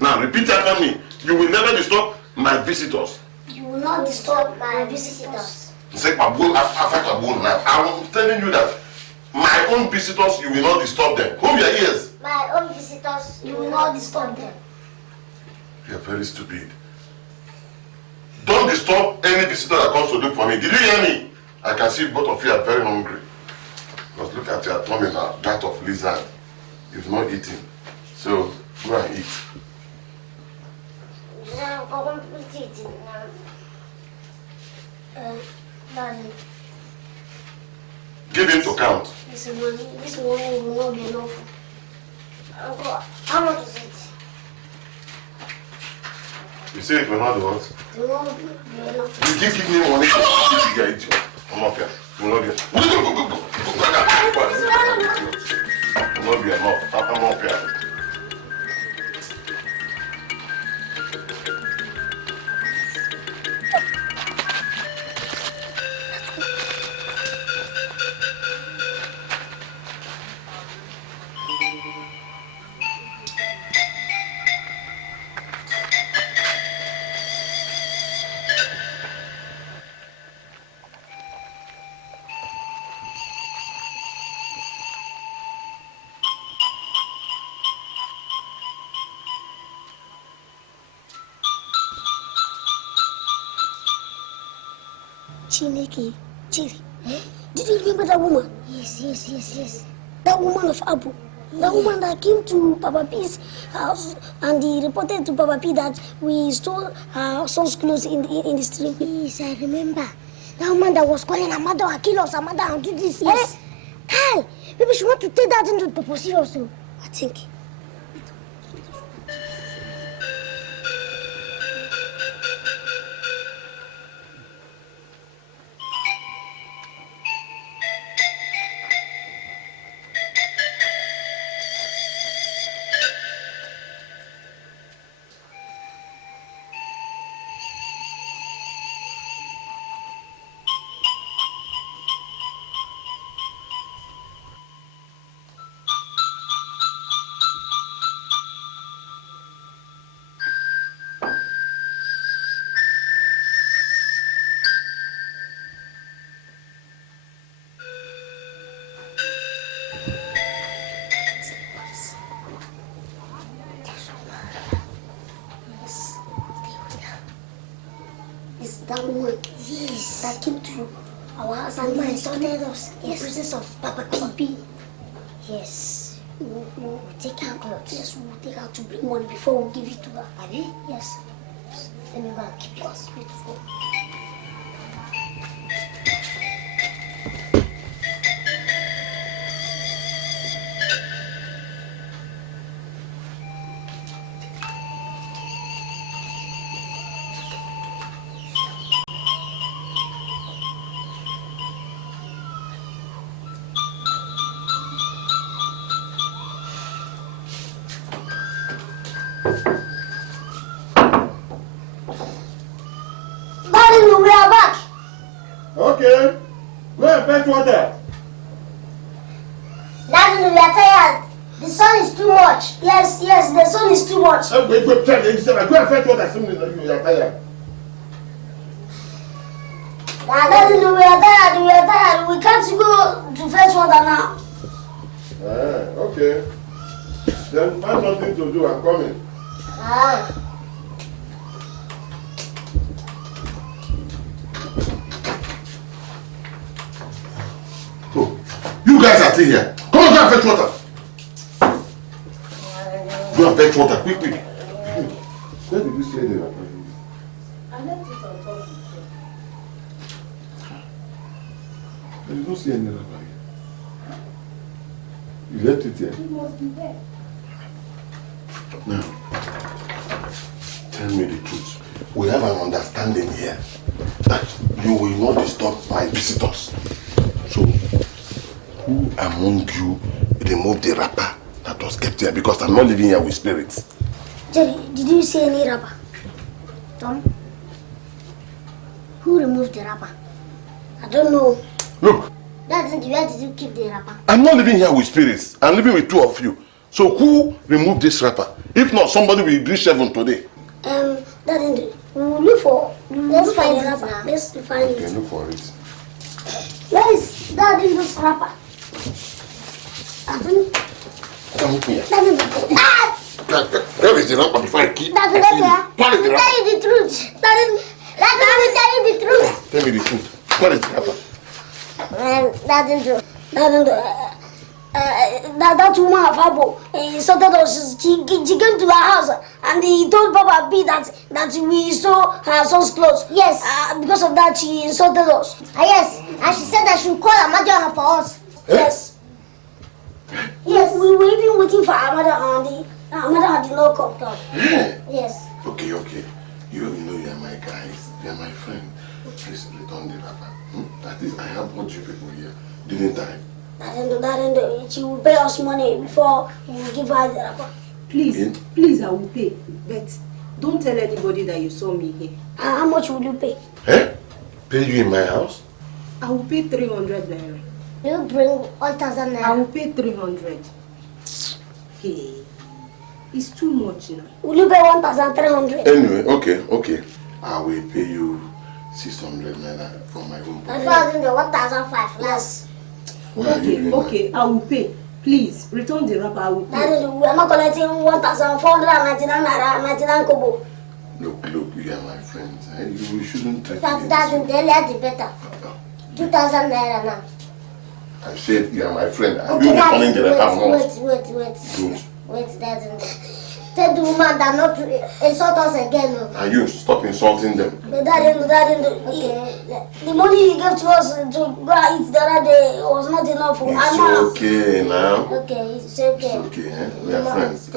Now repeat after me. You will never disturb my visitors. You will not disturb my visitors. I'm telling you that my own visitors, you will not disturb them. Hold your ears. My own visitors, you will not disturb them. You are very stupid. Don't disturb any visitor that comes to look for me. Did you hear me? I can see both of you are very hungry. But look at your tummy now, that of lizard. You've not eaten. So go and eat. Daddy. Give him to count. This money will not be enough. Uncle, how much is it? You say it will not do what? It will not be enough. You keep giving me money to eat, you idiot. I'm off here. Will not be enough. Will not be enough. I'm up here. Chineke, Chiri, did you remember that woman? Yes. That woman of Abu. That woman that came to Papa P's house and he reported to Papa P that we stole her son's clothes in the street. Yes, I remember. That woman that was calling her mother and kill us, her mother and do this. Yes. Hey, maybe she want to take that into the Papa also. I think. That woman, yes, that came to our house and insulted us in the presence of Papa P. Yes, we'll take her clothes. Yes, we'll take her to bring money before we give it to her. Abi? Yes. Let me go and keep it beautiful. We are back. Okay. Go and fetch water. Daddy, we are tired. The sun is too much. Yes, the sun is too much. Wait, go and fetch water. You are tired. Daddy, we are tired. We can't go to fetch water now. Okay. Then find something to do. I'm coming. Oh, you guys are still here. Come on, go and fetch water. Go and fetch water, quick. Where did you say they were? I left it on top. There is no see any rubber here. You left it here? It must be there. Now, tell me the truth. We have an understanding here that you will not disturb my visitors. So, who among you removed the wrapper that was kept here? Because I'm not living here with spirits. Jerry, did you see any wrapper? Tom? Who removed the wrapper? I don't know. Look. Where did you keep the wrapper? I'm not living here with spirits. I'm living with two of you. So who removed this wrapper? If not, somebody will reach heaven today. Daddy, we will look for. Let's find the wrapper. Let's find it. Okay, look for it. Where is Daddy this wrapper? Come here. Daddy, Where is the wrapper before I keep? Daddy, tell you the truth. Daddy, tell you the truth. Tell me the truth. Where is the wrapper? That woman of Abu insulted us. She came to our house and he told Papa B that we stole her son's clothes. Yes. Because of that, she insulted us. Yes. And she said that she would call her mother for us. Yes. Yes. We were even waiting for our mother and our mother did not come. Yes. Okay. You know you are my guys. You are my friend. Please return the wrapper. At least I have brought you people here. Didn't I? Darling, she will pay us money before we give her the wrapper. Please, please, I will pay. But don't tell anybody that you saw me here. How much will you pay? Eh? Pay you in my house? I will pay 300 naira. You bring 1,000 naira. I will pay 300. Hey, it's too much now. Will you pay 1,300? Anyway, okay. I will pay you 600 naira from my own pocket. 1,500 less. Okay, I will pay. Please, return the wrapper, I will pay. Daddy, we are not collecting 1,499 naira, 99 kobo. Look, you are my friends. You shouldn't take That's me the earlier the better. 2,000 naira now. I said you are my friend. Okay, You returning the wrapper once. Wait, Daddy. Tell the woman that not to insult us again. And you stop insulting them. Daddy, the money you gave to us to go and eat the other day was not enough. It's okay now. Okay, it's okay. It's okay, eh? We are friends.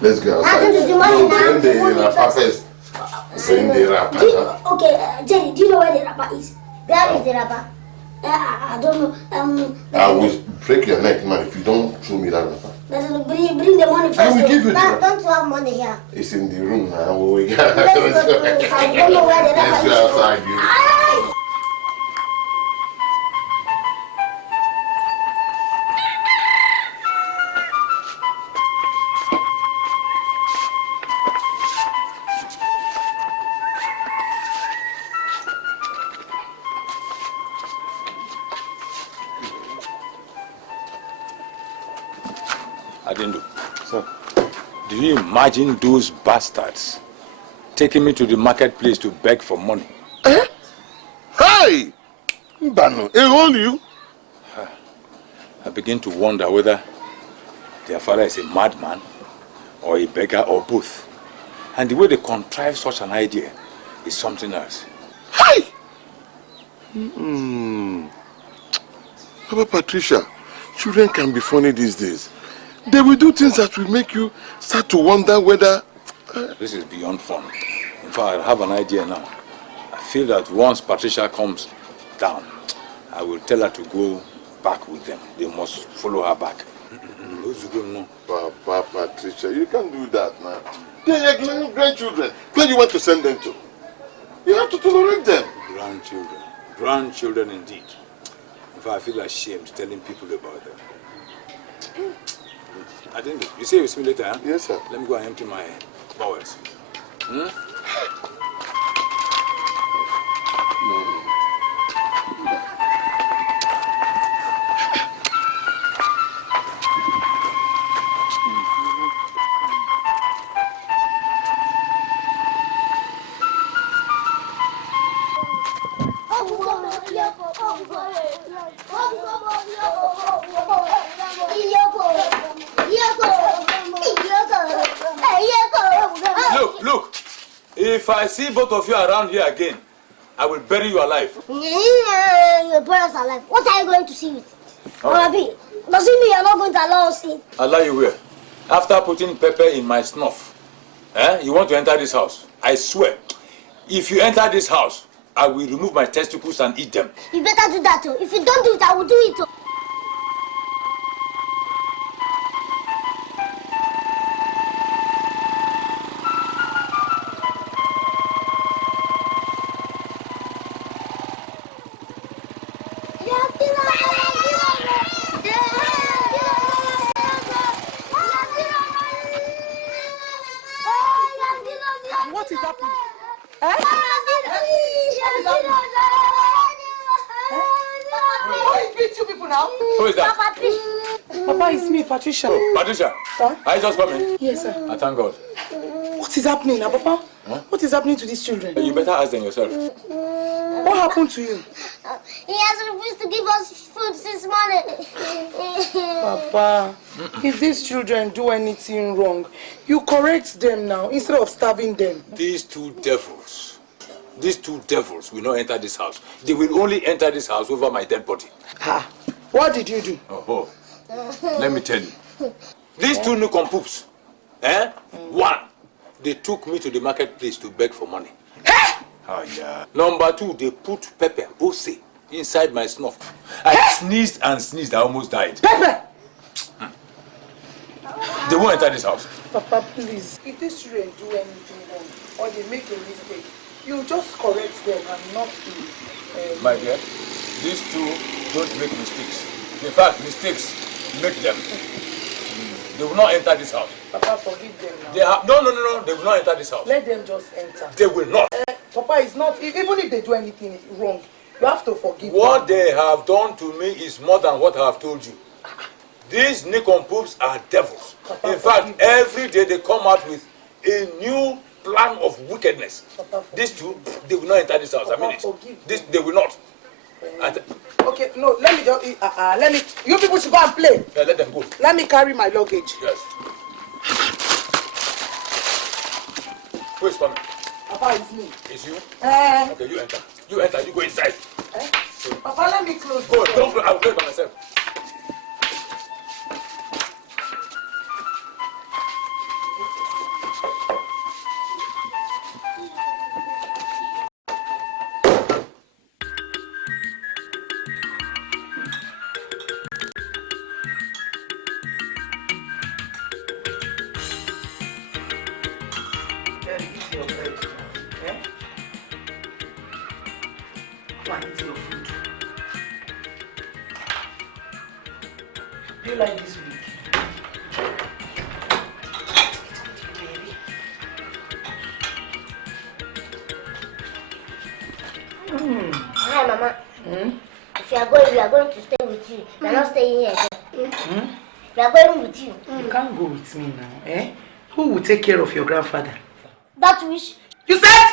Let's go outside. Nothing to the money now. Send the wrapper first. Send the wrapper. Okay, Jerry, do you know where the wrapper is? Where is the wrapper? I don't know. I will break your neck, man, if you don't show me that wrapper. Bring the money first. I will give you the wrapper. Don't you have money here? It's in the room now. I don't know where the wrapper Let's is. go outside, you. Adendo. Sir. Do you imagine those bastards taking me to the marketplace to beg for money? Eh? Hey! Mbano, they hold you? I begin to wonder whether their father is a madman or a beggar or both. And the way they contrive such an idea is something else. Hey! Papa Patricia, children can be funny these days. They will do things that will make you start to wonder whether... This is beyond fun. In fact, I have an idea now. I feel that once Patricia comes down, I will tell her to go back with them. They must follow her back. Papa Patricia, you can't do that now. They are grandchildren. Where do you want to send them to? You have to tolerate them. Grandchildren. Grandchildren indeed. In fact, I feel ashamed telling people about them. I didn't. You say you'll see me later, huh? Yes, sir. Let me go and empty my bowels. Look. If I see both of you around here again, I will bury you alive. Your parents are alive. What are you going to see with it? Rabi, does it mean you're not going to allow us in? Allow you where? After putting pepper in my snuff, you want to enter this house? I swear, if you enter this house, I will remove my testicles and eat them. You better do that too. If you don't do it, I will do it too. What is happening? Who is that? Papa, it's me, Patricia. Oh, Patricia. Sir? Are you just coming? Yes, sir. I thank God. What is happening now, Papa? Huh? What is happening to these children? You better ask them yourself. What happened to you? He has refused to give us food since morning. Papa, if these children do anything wrong, you correct them now instead of starving them. These two devils will not enter this house. They will only enter this house over my dead body. Ha! What did you do? Oh. Let me tell you. These two nincompoops, one, they took me to the marketplace to beg for money. Oh, yeah. Number 2, they put pepper, bose, inside my snuff. I sneezed and sneezed, I almost died. Pepper! They won't enter this house. Papa, please. If these children do anything wrong or they make a mistake, you just correct them and not do. My dear, these two don't make mistakes. In fact, mistakes make them. They will not enter this house. Papa, forgive them now. They have, no, they will not enter this house. Let them just enter. They will not. Papa, it's not, even if they do anything wrong, you have to forgive What them. they have done to me is more than what I have told you. These Nicompoops are devils. Papa, in fact, every day they come out with a new plan of wickedness. Papa, These two, they will not enter this house. Papa, I mean it. forgive This, they will not. Okay, no, let me just, you people should go and play. Yeah, let them go. Let me carry my luggage. Yes. Who is coming? Papa, it's me. It's you? Eh. Okay, you enter. You enter, you go inside. Papa, let me close Go, the don't, I'll play by myself. Do you like this week? Hi, Mama. If you are going, we are going to stay with you. We are not staying here again. We are going with you. You can't go with me now, eh? Who will take care of your grandfather? That wish. You said?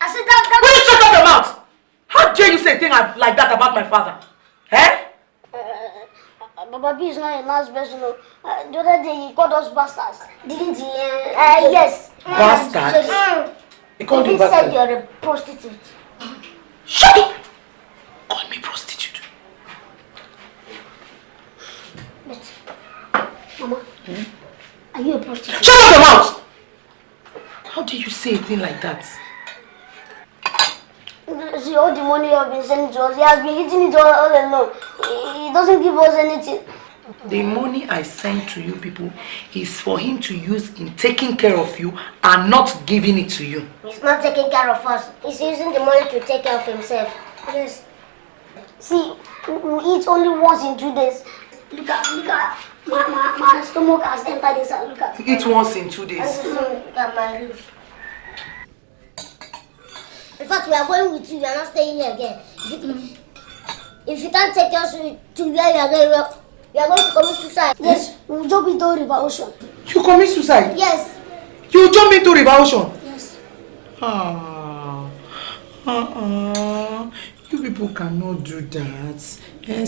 I said that. Will you shut up your mouth? How dare you say a thing like that about my father? Eh? Baba B is not a nice person. The other day he called us bastards. Didn't he? Yes. Bastards? He called you He said bastard? you're a prostitute. Shut up! Call me prostitute. But, Mama, are you a prostitute? Shut up your mouth! How dare you say a thing like that? See, all the money you have been sending to us, he has been eating it all alone. He doesn't give us anything. The money I send to you people is for him to use in taking care of you and not giving it to you. He's not taking care of us. He's using the money to take care of himself. Yes. See, we eat only once in 2 days. Look at, my stomach has entered inside. Look at. Eat once in 2 days. Look at my ribs. In fact, we are going with you. We are not staying here again. If you can't take us to where you are going, we are going to commit suicide. Yes, we will jump into River Ocean. You commit suicide? Yes. You jump into River Ocean? Yes. You people cannot do that.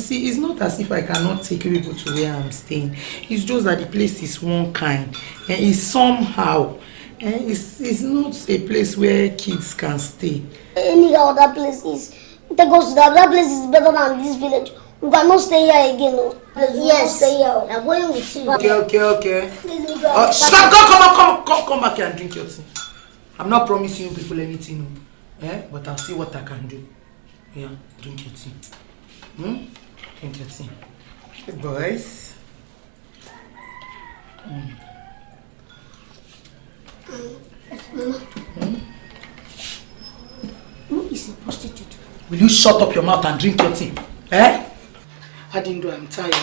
See, it's not as if I cannot take you people to where I'm staying. It's just that the place is one kind. It's somehow. It's not a place where kids can stay. Any other place is. Take us to that place is better than this village. We cannot stay here again. No. Yes. Stay here. We are going with you. Okay. Come back here and drink your tea. I'm not promising you people anything, but I'll see what I can do. Yeah, drink your tea. Drink your tea. Good boys. Mama. Who is a prostitute? Will you shut up your mouth and drink your tea? Adindo, I'm tired.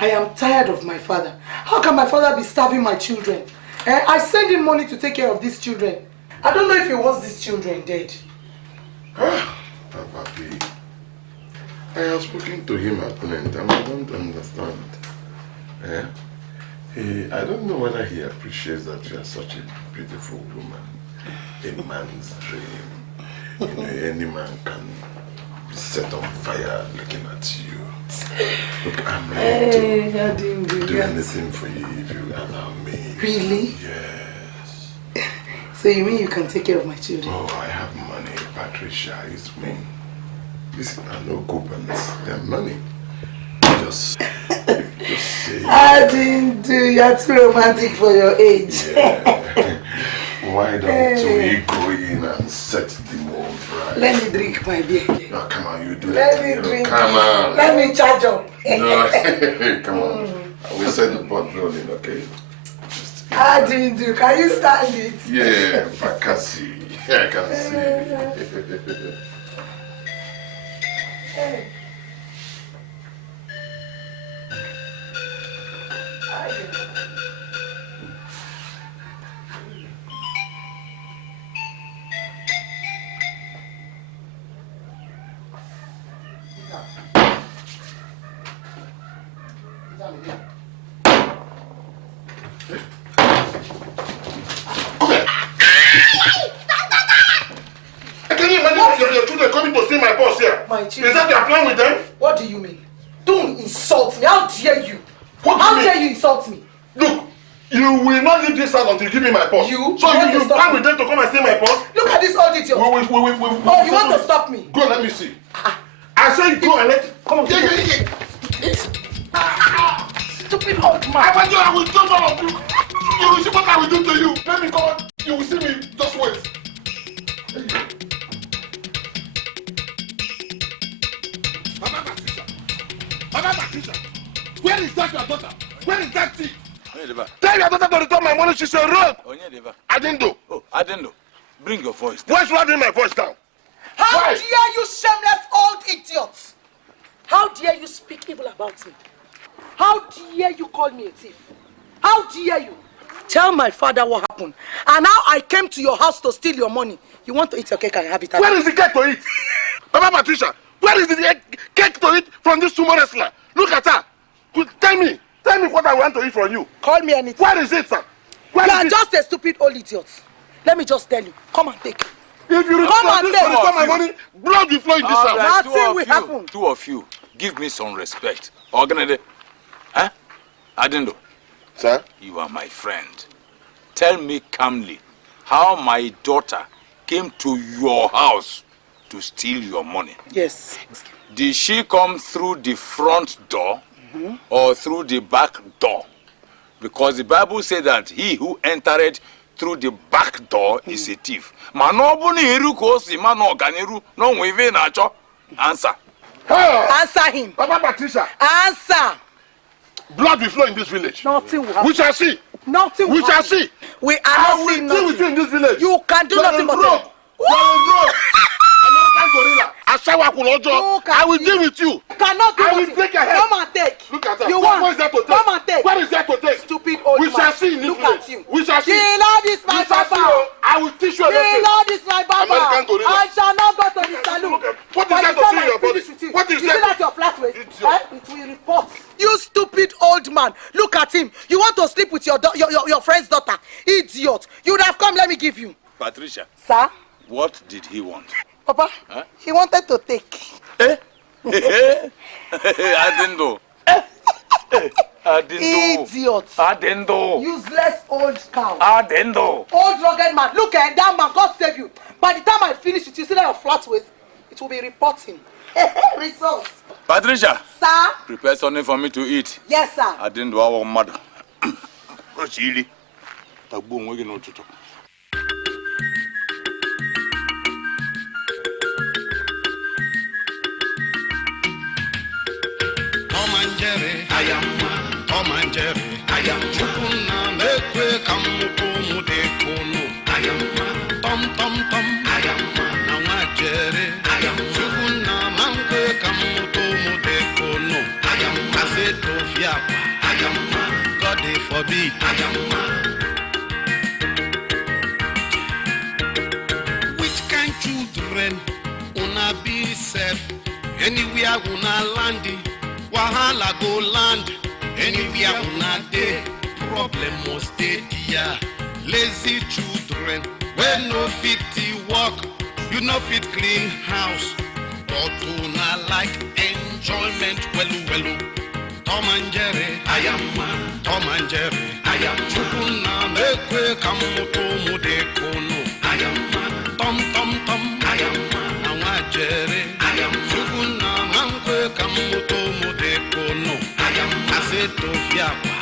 I am tired of my father. How can my father be starving my children? I send him money to take care of these children. I don't know if he wants these children dead. Papa B, I have spoken to him at length and I don't understand. I don't know whether he appreciates that you are such a beautiful woman. A man's dream. Any man can be set on fire looking at you. Look, I'm ready to do anything for you if you allow me. Really? Yes. So you mean you can take care of my children? Oh, I have money. Patricia is me. These are no coupons. They're money. Just say. I didn't do. You're too romantic for your age. Yeah. Why don't we go in and set the mood? Let me drink, my dear. No, come on, you do Let it. me drink. Come on. Let me charge up. No, come on. I will set the pot rolling, okay? How do you do? Can you stand it? Yeah, I can see. I can see. Hey. Can you imagine your children coming to see my boss here? My children. Is that your plan with them? What do you mean? Don't insult me. How dare you? What do How you mean? dare you insult me? Look, you will not leave this house until you give me my boss. You? So You want you to stop plan me? with them to come and see my boss? Look at this old idiot. Oh, you want to stop me? Go, let me see. I say go and let. Come on. Yeah. Stupid old man. I will do all of you. You will see what I will do to you. Let me go. You will see me. Just wait. Mama Patricia, where is that your daughter? Where is that thief? Tell your daughter to return my money. She's a rogue. I didn't do. Oh, I didn't know. Bring your voice down. Why should I bring my voice down? How Why? dare you shameless old idiot? How dare you speak evil about me? How dare you call me a thief? How dare you? Tell my father what happened. And now I came to your house to steal your money. You want to eat your cake and have it. Where is the cake to eat? Mama Patricia, where is the cake to eat from this sumo wrestler? Look at her. Tell me what I want to eat from you. Call me anything. Where is it, sir? You are just a stupid old idiot. Let me just tell you. Come and take. If you return my money, blood will flow in this house. Nothing will happen. Two of you, give me some respect. Organide, huh? I didn't know. Sir? You are my friend. Tell me calmly how my daughter came to your house to steal your money. Yes. Did she come through the front door or through the back door? Because the Bible says that he who entered through the back door is a thief. Answer. Answer him. Papa Patricia. Answer. Blood will flow in this village. Nothing will happen. We shall see. Nothing will We shall happen. see. We are I not will seeing deal with you in nothing. this village. You can do nothing but that. You are a American gorilla. I will deal with you. You cannot do I will nothing. break your head. Come and take. Look at her. You What want? is that to take? Come and take. What is that to take? Stupid old We man. shall see in this Look village. at you. We shall see. The Lord is my We shall see. Baba. I will teach you a The lesson. Lord is my Baba. American gorilla. I shall not go to the saloon. What is By that the to time see in I your body? finish with you, What is you that? see that your flat waist? It's your- It will report. You stupid old man. Look at him. You want to sleep with your friend's daughter. Idiot. You would have come, let me give you. Patricia, Sir? what did he want? Papa? Huh? He wanted to take. I didn't know. I didn't know. Idiot. I didn't know. Useless old cow. I didn't know. Old rugged man. Look at that man. God save you. By the time I finish with you, see that your flat waist, it will be reporting. Results. Patricia, Sir? prepare something for me to eat. Yes, sir. I didn't know our mother. Chili. Tom and Jerry, Chukuna mekwe kamuto mudekono. Tom, Nawa Jerry, Chukuna mekwe kamuto mudekono. Kaseto fiapa, God forbid. Which kind children una be safe? Anywhere una landi, wahala go land. Anywhere una dey, problem must stay there. Lazy children, when no fit work, you no fit clean house. But una like enjoyment, well. Tom and Jerry, Tom and Jerry, Chukuna mekwe kamuto mudekono. Tom, Nawa Jerry, Chukuna mekwe kamuto mudekono. Kaseto fiapa.